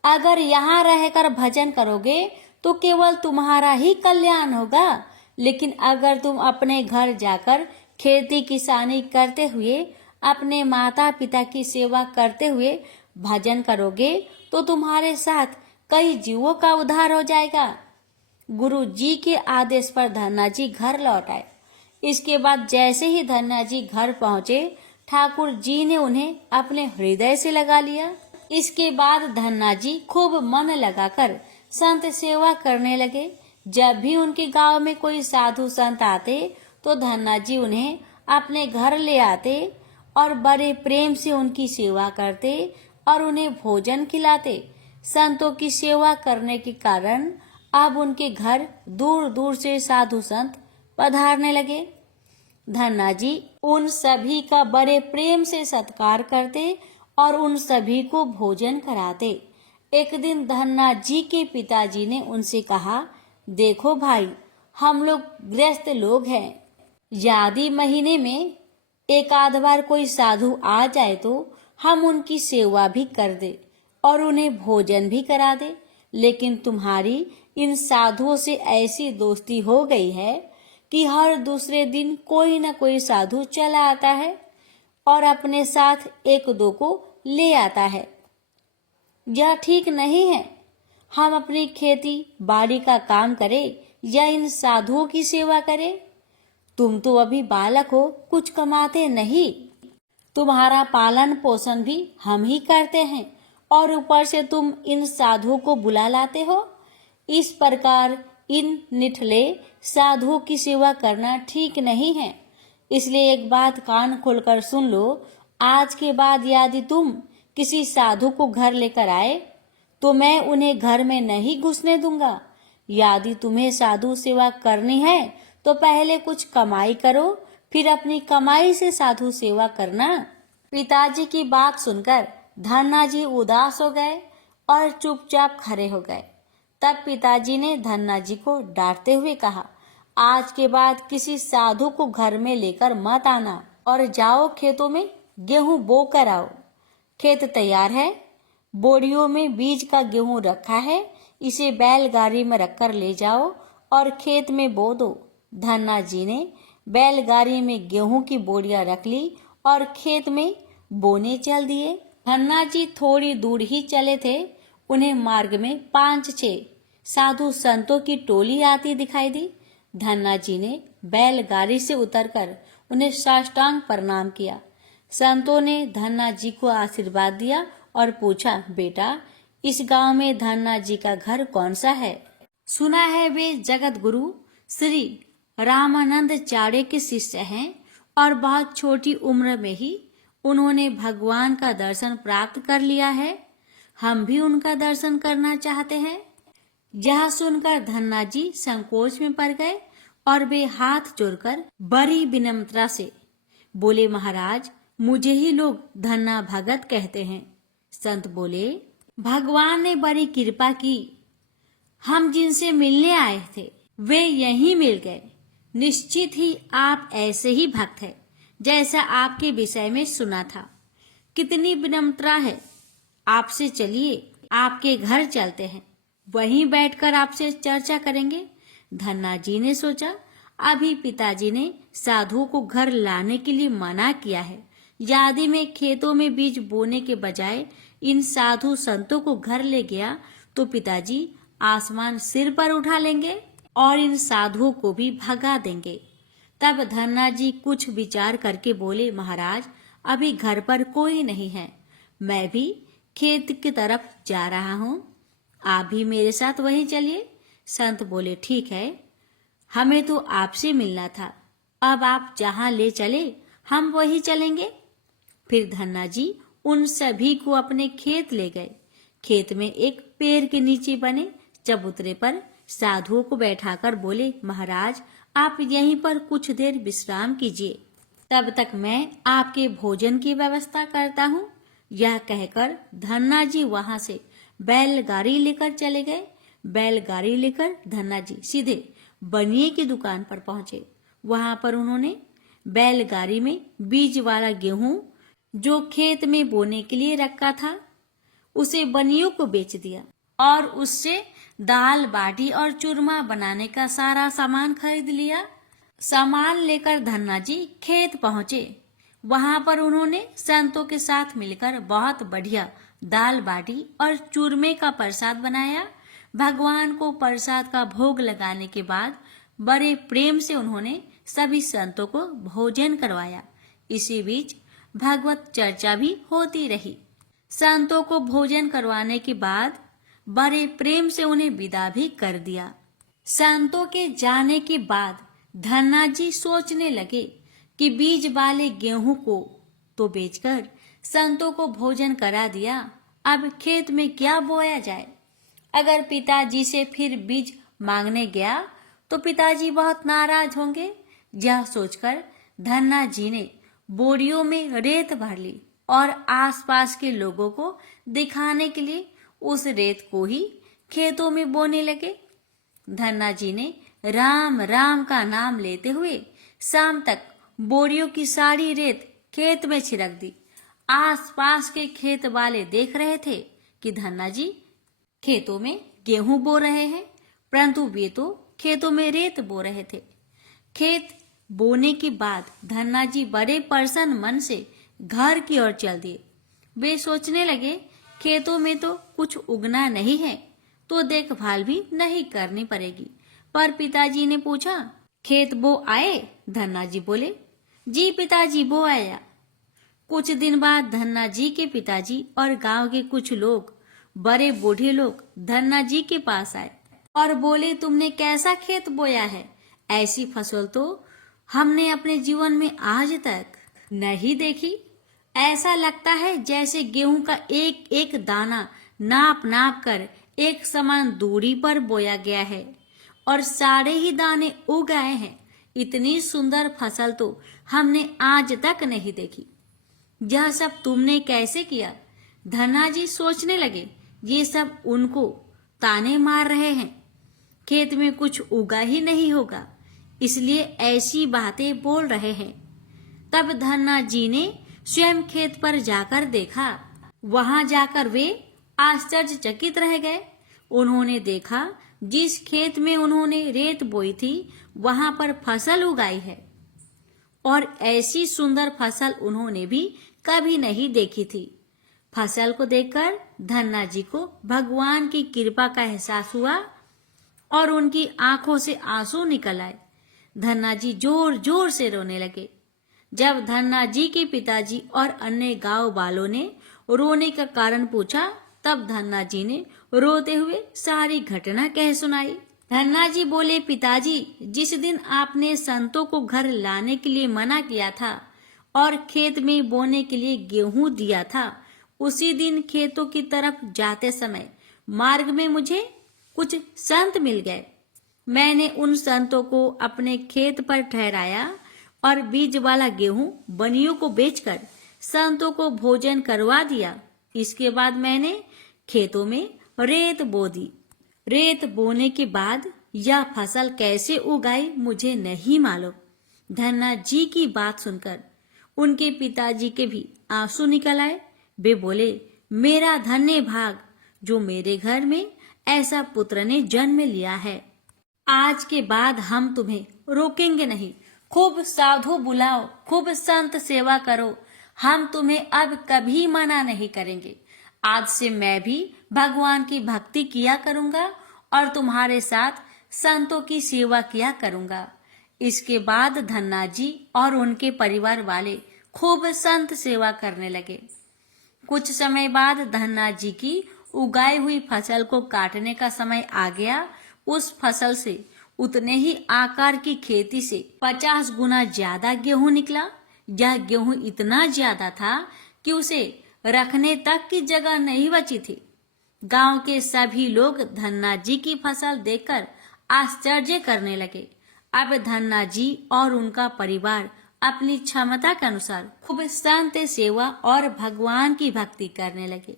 अगर यहाँ रहकर भजन करोगे तो केवल तुम्हारा ही कल्याण होगा, लेकिन अगर तुम अपने घर जाकर खेती किसानी करते हुए अपने माता पिता की सेवा करते हुए भजन करोगे तो तुम्हारे साथ कई जीवों का उद्धार हो जाएगा। गुरु जी के आदेश पर धन्ना जी घर लौट आए। इसके बाद जैसे ही धन्ना जी घर पहुंचे, ठाकुर जी ने उन्हें अपने हृदय से लगा लिया। इसके बाद धन्ना जी खूब मन लगाकर संत सेवा करने लगे। जब भी उनके गांव में कोई साधु संत आते तो धन्ना जी उन्हें अपने घर ले आते और बड़े प्रेम से उनकी सेवा करते और उन्हें भोजन खिलाते। संतों की सेवा करने के कारण अब उनके घर दूर दूर से साधु संत पधारने लगे। धन्ना जी उन सभी का बड़े प्रेम से सत्कार करते और उन सभी को भोजन कराते। एक दिन धन्ना जी के पिताजी ने उनसे कहा, देखो भाई, हम लोग गृहस्थ लोग हैं। यदि महीने में एक आध बार कोई साधु आ जाए तो हम उनकी सेवा भी कर दे और उन्हें भोजन भी करा दे, लेकिन तुम्हारी इन साधुओं से ऐसी दोस्ती हो गई है कि हर दूसरे दिन कोई न कोई साधु चला आता है और अपने साथ एक दो को ले आता है। यह ठीक नहीं है। हम अपनी खेती बाड़ी का काम करें या इन साधुओं की सेवा करें। तुम तो अभी बालक हो, कुछ कमाते नहीं। तुम्हारा पालन पोषण भी हम ही करते हैं और ऊपर से तुम इन साधुओं को बुला लाते हो। इस प्रकार इन निठले साधुओं की सेवा करना ठीक नहीं है। इसलिए एक बात कान खोलकर सुन लो, आज के बाद यदि तुम किसी साधु को घर लेकर आए तो मैं उन्हें घर में नहीं घुसने दूंगा। यदि तुम्हें साधु सेवा करनी है तो पहले कुछ कमाई करो, फिर अपनी कमाई से साधु सेवा करना। पिताजी की बात सुनकर धन्ना जी उदास हो गए और चुपचाप खड़े हो गए। तब पिताजी ने धन्ना जी को डांटते हुए कहा, आज के बाद किसी साधु को घर में लेकर मत आना और जाओ खेतों में गेहूं बो कर आओ। खेत तैयार है, बोरियों में बीज का गेहूं रखा है, इसे बैलगाड़ी में रखकर ले जाओ और खेत में बो दो। धन्ना जी ने बैलगाड़ी में गेहूं की बोरियां रख ली और खेत में बोने चल दिए। धन्ना जी थोड़ी दूर ही चले थे, उन्हें मार्ग में 5-6 साधु संतों की टोली आती दिखाई दी। धन्ना जी ने बैलगाड़ी से उतरकर उन्हें साष्टांग प्रणाम किया। संतों ने धन्ना जी को आशीर्वाद दिया और पूछा, बेटा, इस गांव में धन्ना जी का घर कौन सा है? सुना है वे जगत गुरु श्री रामानंदाचार्य के शिष्य हैं और बहुत छोटी उम्र में ही उन्होंने भगवान का दर्शन प्राप्त कर लिया है। हम भी उनका दर्शन करना चाहते हैं। यह सुनकर धन्ना जी संकोच में पड़ गए और वे हाथ जोड़कर बड़ी विनम्रता से बोले, महाराज, मुझे ही लोग धन्ना भगत कहते हैं। संत बोले, भगवान ने बड़ी कृपा की। हम जिनसे मिलने आए थे वे यहीं मिल गए। निश्चित ही आप ऐसे ही भक्त हैं जैसा आपके विषय में सुना था। कितनी विनम्रता है। आपसे चलिए, आपके घर चलते हैं, वहीं बैठकर आपसे चर्चा करेंगे। धन्ना जी ने सोचा, अभी पिताजी ने साधुओं को घर लाने के लिए मना किया है। यदि मैं खेतों में बीज बोने के बजाय इन साधु संतों को घर ले गया तो पिताजी आसमान सिर पर उठा लेंगे और इन साधुओं को भी भगा देंगे। तब धन्ना जी कुछ विचार करके बोले, महाराज, अभी घर पर कोई नहीं है, मैं भी खेत की तरफ जा रहा हूँ, आप भी मेरे साथ वहीं चलिए। संत बोले, ठीक है, हमें तो आपसे मिलना था, अब आप जहाँ ले चले हम वहीं चलेंगे। फिर धन्ना जी उन सभी को अपने खेत ले गए। खेत में एक पेड़ के नीचे बने चबूतरे पर साधुओं को बैठाकर बोले, महाराज, आप यहीं पर कुछ देर विश्राम कीजिए, तब तक मैं आपके भोजन की व्यवस्था करता हूँ। यह कहकर धन्ना जी वहां से बैलगाड़ी लेकर चले गए। बैलगाड़ी लेकर धन्ना जी सीधे बनिए की दुकान पर पहुंचे। वहां पर उन्होंने बैलगाड़ी में बीज वाला गेहूं जो खेत में बोने के लिए रखा था उसे बनियों को बेच दिया और उससे दाल बाटी और चूरमा बनाने का सारा सामान खरीद लिया। सामान लेकर धन्ना जी खेत पहुंचे। वहां पर उन्होंने संतों के साथ मिलकर बहुत बढ़िया दाल बाटी और चूरमे का प्रसाद बनाया। भगवान को प्रसाद का भोग लगाने के बाद बड़े प्रेम से उन्होंने सभी संतों को भोजन करवाया। इसी बीच भगवत चर्चा भी होती रही। संतों को भोजन करवाने के बाद बड़े प्रेम से उन्हें विदा भी कर दिया। संतों के जाने के बाद धन्ना जी सोचने लगे कि बीज वाले गेहूं को तो बेचकर संतों को भोजन करा दिया, अब खेत में क्या बोया जाए। अगर पिताजी से फिर बीज मांगने गया तो पिताजी बहुत नाराज होंगे। यह सोचकर धन्ना जी ने बोरियों में रेत भर ली और आसपास के लोगों को दिखाने के लिए उस रेत को ही खेतों में बोने लगे। धन्ना जी ने राम राम का नाम लेते हुए शाम तक बोरियों की सारी रेत खेत में छिड़क दी। आसपास के खेत वाले देख रहे थे कि धन्ना जी खेतों में गेहूं बो रहे हैं, परंतु वे तो खेतों में रेत बो रहे थे। खेत बोने के बाद धन्ना जी बड़े प्रसन्न मन से घर की ओर चल दिए। वे सोचने लगे खेतों में तो कुछ उगना नहीं है तो देखभाल भी नहीं करनी पड़ेगी। पर पिताजी ने पूछा, खेत बो आए? धन्ना जी बोले, जी पिताजी बो आया। कुछ दिन बाद धन्ना जी के पिताजी और गांव के कुछ लोग, बड़े बूढ़े लोग धन्ना जी के पास आए और बोले, तुमने कैसा खेत बोया है? ऐसी फसल तो हमने अपने जीवन में आज तक नहीं देखी। ऐसा लगता है जैसे गेहूं का एक एक दाना नाप नाप कर एक समान दूरी पर बोया गया है और सारे ही दाने उग आए हैं। इतनी सुंदर फसल तो हमने आज तक नहीं देखी। यह सब तुमने कैसे किया? धन्ना जी सोचने लगे, ये सब उनको ताने मार रहे हैं। खेत में कुछ उगा ही नहीं होगा, इसलिए ऐसी बातें बोल रहे हैं। तब धन्ना जी ने स्वयं खेत पर जाकर देखा। वहां जाकर वे आश्चर्यचकित रह गए। उन्होंने देखा जिस खेत में उन्होंने रेत बोई थी वहां पर फसल उगाई है और ऐसी सुंदर फसल उन्होंने भी कभी नहीं देखी थी। फसल को देखकर धन्ना जी को भगवान की कृपा का एहसास हुआ और उनकी आंखों से आंसू निकल आए। धन्ना जी जोर जोर से रोने लगे। जब धन्ना जी के पिताजी और अन्य गांव वालों ने रोने का कारण पूछा, तब धन्ना जी ने रोते हुए सारी घटना कह सुनाई। धन्ना जी बोले, पिताजी, जिस दिन आपने संतों को घर लाने के लिए मना किया था और खेत में बोने के लिए गेहूं दिया था, उसी दिन खेतों की तरफ जाते समय मार्ग में मुझे कुछ संत मिल गए। मैंने उन संतों को अपने खेत पर ठहराया और बीज वाला गेहूं बनियों को बेचकर संतों को भोजन करवा दिया। इसके बाद मैंने खेतों में रेत बो दी। रेत बोने के बाद यह फसल कैसे उगाई मुझे नहीं मालूम। धन्ना जी की बात सुनकर उनके पिताजी के भी आंसू निकल आए। वे बोले, मेरा धन्य भाग जो मेरे घर में ऐसा पुत्र ने जन्म लिया है। आज के बाद हम तुम्हें रोकेंगे नहीं। खूब साधु बुलाओ, खूब संत सेवा करो, हम तुम्हें अब कभी मना नहीं करेंगे। आज से मैं भी भगवान की भक्ति किया करूंगा और तुम्हारे साथ संतों की सेवा किया करूंगा। इसके बाद धन्ना जी और उनके परिवार वाले खूब संत सेवा करने लगे। कुछ समय बाद धन्ना जी की उगाई हुई फसल को काटने का समय आ गया। उस फसल से उतने ही आकार की खेती से 50 गुना ज्यादा गेहूं निकला। यह गेहूं इतना ज्यादा था कि उसे रखने तक की जगह नहीं बची थी। गांव के सभी लोग धन्ना जी की फसल देखकर आश्चर्य करने लगे। अब धन्ना जी और उनका परिवार अपनी क्षमता के अनुसार खूब संत सेवा और भगवान की भक्ति करने लगे।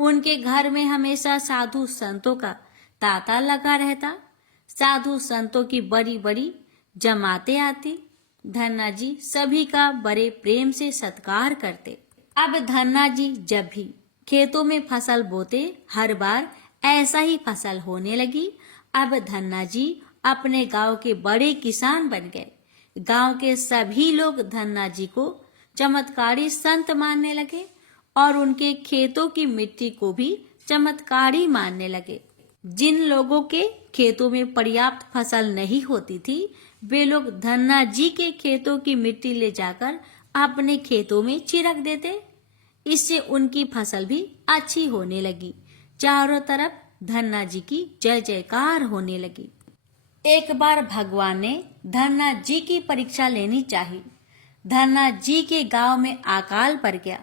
उनके घर में हमेशा साधु संतों का तांता लगा रहता। साधु संतों की बड़ी बड़ी जमातें आती। धन्ना जी सभी का बड़े प्रेम से सत्कार करते। अब धन्ना जी जब भी खेतों में फसल बोते हर बार ऐसा ही फसल होने लगी। अब धन्ना जी अपने गांव के बड़े किसान बन गए। गांव के सभी लोग धन्ना जी को चमत्कारी संत मानने लगे और उनके खेतों की मिट्टी को भी चमत्कारी मानने लगे। जिन लोगों के खेतों में पर्याप्त फसल नहीं होती थी, वे लोग धन्ना जी के खेतों की मिट्टी ले जाकर अपने खेतों में छिड़क देते। इससे उनकी फसल भी अच्छी होने लगी। चारों तरफ धन्ना जी की जय जयकार होने लगी। एक बार भगवान ने धन्ना जी की परीक्षा लेनी चाहिए। धन्ना जी के गांव में अकाल पड़ गया।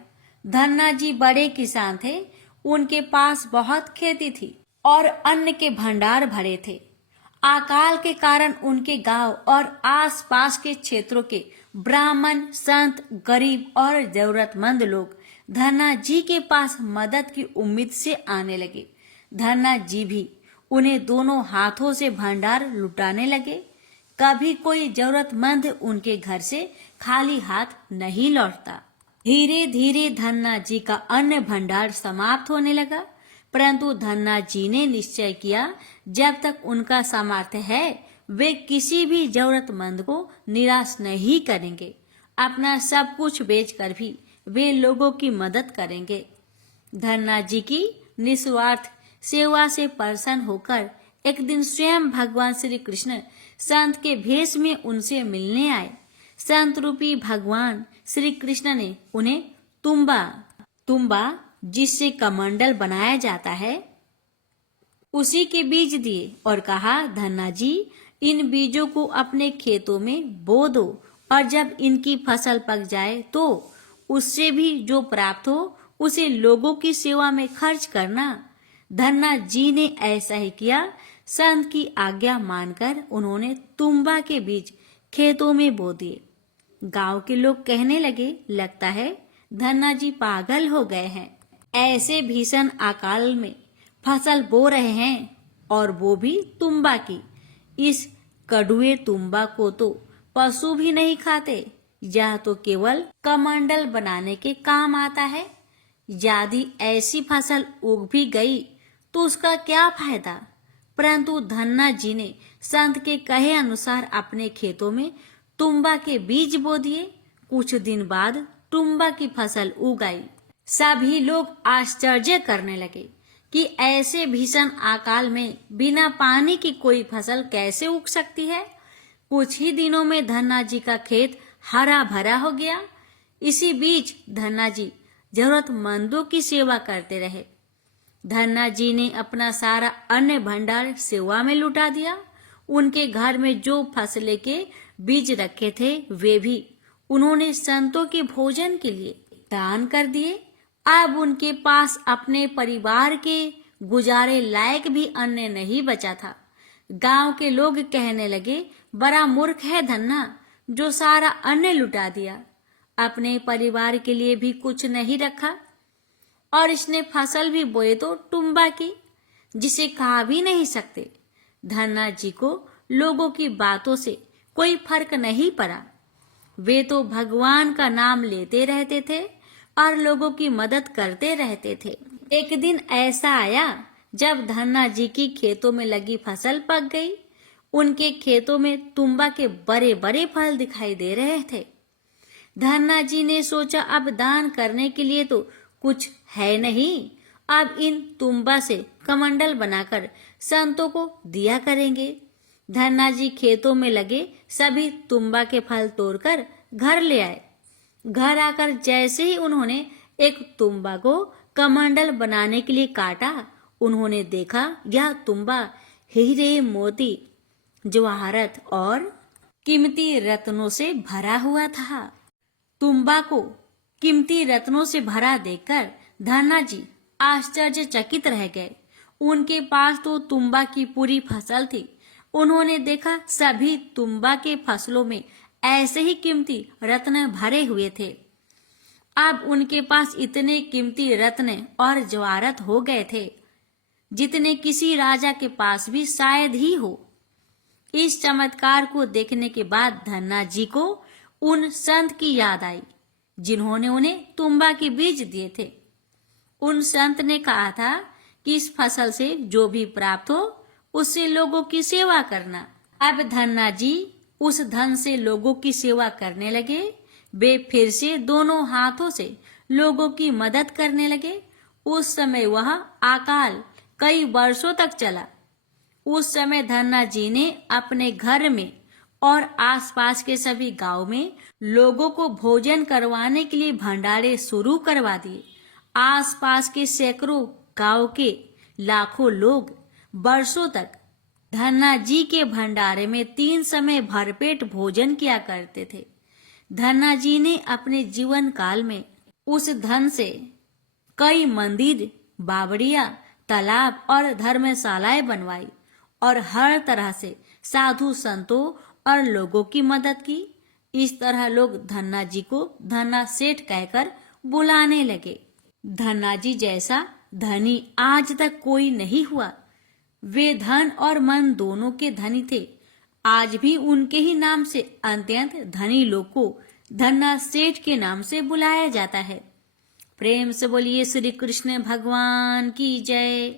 धन्ना जी बड़े किसान थे, उनके पास बहुत खेती थी और अन्न के भंडार भरे थे। अकाल के कारण उनके गांव और आसपास के क्षेत्रों के ब्राह्मण, संत, गरीब और जरूरतमंद लोग धन्ना जी के पास मदद की उम्मीद से आने लगे। धन्ना जी भी उन्हें दोनों हाथों से भंडार लुटाने लगे। कभी कोई जरूरतमंद उनके घर से खाली हाथ नहीं लौटता। धीरे धीरे धन्ना जी का अन्न भंडार समाप्त होने लगा, परंतु धन्ना जी ने निश्चय किया जब तक उनका सामर्थ्य है वे किसी भी जरूरतमंद को निराश नहीं करेंगे। अपना सब कुछ बेचकर भी वे लोगों की मदद करेंगे। धन्ना जी की निस्वार्थ सेवा से प्रसन्न होकर एक दिन स्वयं भगवान श्री कृष्ण संत के भेष में उनसे मिलने आए। संत रूपी भगवान श्री कृष्ण ने उन्हें तुम्बा जिससे कमंडल बनाया जाता है उसी के बीज दिए और कहा, धन्ना जी इन बीजों को अपने खेतों में बो दो और जब इनकी फसल पक जाए तो उससे भी जो प्राप्त हो उसे लोगों की सेवा में खर्च करना। धन्ना जी ने ऐसा ही किया। संत की आज्ञा मानकर उन्होंने तुम्बा के बीज खेतों में बो दिए। गांव के लोग कहने लगे, लगता है धन्ना जी पागल हो गए हैं। ऐसे भीषण अकाल में फसल बो रहे हैं और वो भी तुम्बा की। इस कड़ुए तुम्बा को तो पशु भी नहीं खाते। यह तो केवल कमंडल बनाने के काम आता है। यदि ऐसी फसल उग भी गई तो उसका क्या फायदा। परंतु धन्ना जी ने संत के कहे अनुसार अपने खेतों में तुम्बा के बीज बो दिए। कुछ दिन बाद तुम्बा की फसल उग आई। सभी लोग आश्चर्य करने लगे कि ऐसे भीषण अकाल में बिना पानी की कोई फसल कैसे उग सकती है। कुछ ही दिनों में धन्ना जी का खेत हरा भरा हो गया। इसी बीच धन्ना जी जरूरतमंदों की सेवा करते रहे। धन्ना जी ने अपना सारा अन्न भंडार सेवा में लुटा दिया। उनके घर में जो फसलें के बीज रखे थे वे भी उन्होंने संतों के भोजन के लिए दान कर दिए। अब उनके पास अपने परिवार के गुजारे लायक भी अन्न नहीं बचा था। गांव के लोग कहने लगे, बड़ा मूर्ख है धन्ना जो सारा अन्न लुटा दिया। अपने परिवार के लिए भी कुछ नहीं रखा और इसने फसल भी बोए तो तुम्बा की, जिसे खा भी नहीं सकते। धन्ना जी को लोगों की बातों से कोई फर्क नहीं पड़ा। वे तो भगवान का नाम लेते रहते थे और लोगों की मदद करते रहते थे। एक दिन ऐसा आया जब धन्ना जी की खेतों में लगी फसल पक गई। उनके खेतों में तुम्बा के बड़े बड़े फल दिखाई दे रहे थे। धन्ना जी ने सोचा, अब दान करने के लिए तो कुछ है नहीं, अब इन तुम्बा से कमंडल बनाकर संतों को दिया करेंगे। धन्ना जी खेतों में लगे सभी तुम्बा के फल तोड़कर घर ले आए। घर आकर जैसे ही उन्होंने एक तुम्बा को कमंडल बनाने के लिए काटा, उन्होंने देखा यह तुम्बा हीरे, मोती, जवाहरत और कीमती रत्नों से भरा हुआ था। तुम्बा को कीमती रत्नों से भरा देखकर धन्ना जी आश्चर्यचकित रह गए। उनके पास तो तुम्बा की पूरी फसल थी। उन्होंने देखा सभी तुम्बा के फसलों में ऐसे ही कीमती रत्न भरे हुए थे। अब उनके पास इतने कीमती रत्न और जवाहरत हो गए थे जितने किसी राजा के पास भी शायद ही हो। इस चमत्कार को देखने के बाद धन्ना जी को उन संत की याद आई जिन्होंने उन्हें तुम्बा के बीज दिए थे। उन संत ने कहा था कि इस फसल से जो भी प्राप्त हो उससे लोगों की सेवा करना। अब धन्ना जी उस धन से लोगों की सेवा करने लगे। वे फिर से दोनों हाथों से लोगों की मदद करने लगे। उस समय वह अकाल कई वर्षों तक चला। उस समय धन्ना जी ने अपने घर में और आसपास के सभी गांव में लोगों को भोजन करवाने के लिए भंडारे शुरू करवा दिए। आसपास के सैकड़ों गांव के लाखों लोग वर्षों तक धन्ना जी के भंडारे में 3 समय भरपेट भोजन किया करते थे। धन्ना जी ने अपने जीवन काल में उस धन से कई मंदिर, बावड़िया, तालाब और धर्मशालाएं बनवाई और हर तरह से साधु संतों और लोगों की मदद की। इस तरह लोग धन्ना जी को धन्ना सेठ कहकर बुलाने लगे। धन्ना जी जैसा धनी आज तक कोई नहीं हुआ। वे धन और मन दोनों के धनी थे। आज भी उनके ही नाम से अत्यंत धनी लोग को धन्ना सेठ के नाम से बुलाया जाता है। प्रेम से बोलिए श्री कृष्ण भगवान की जय।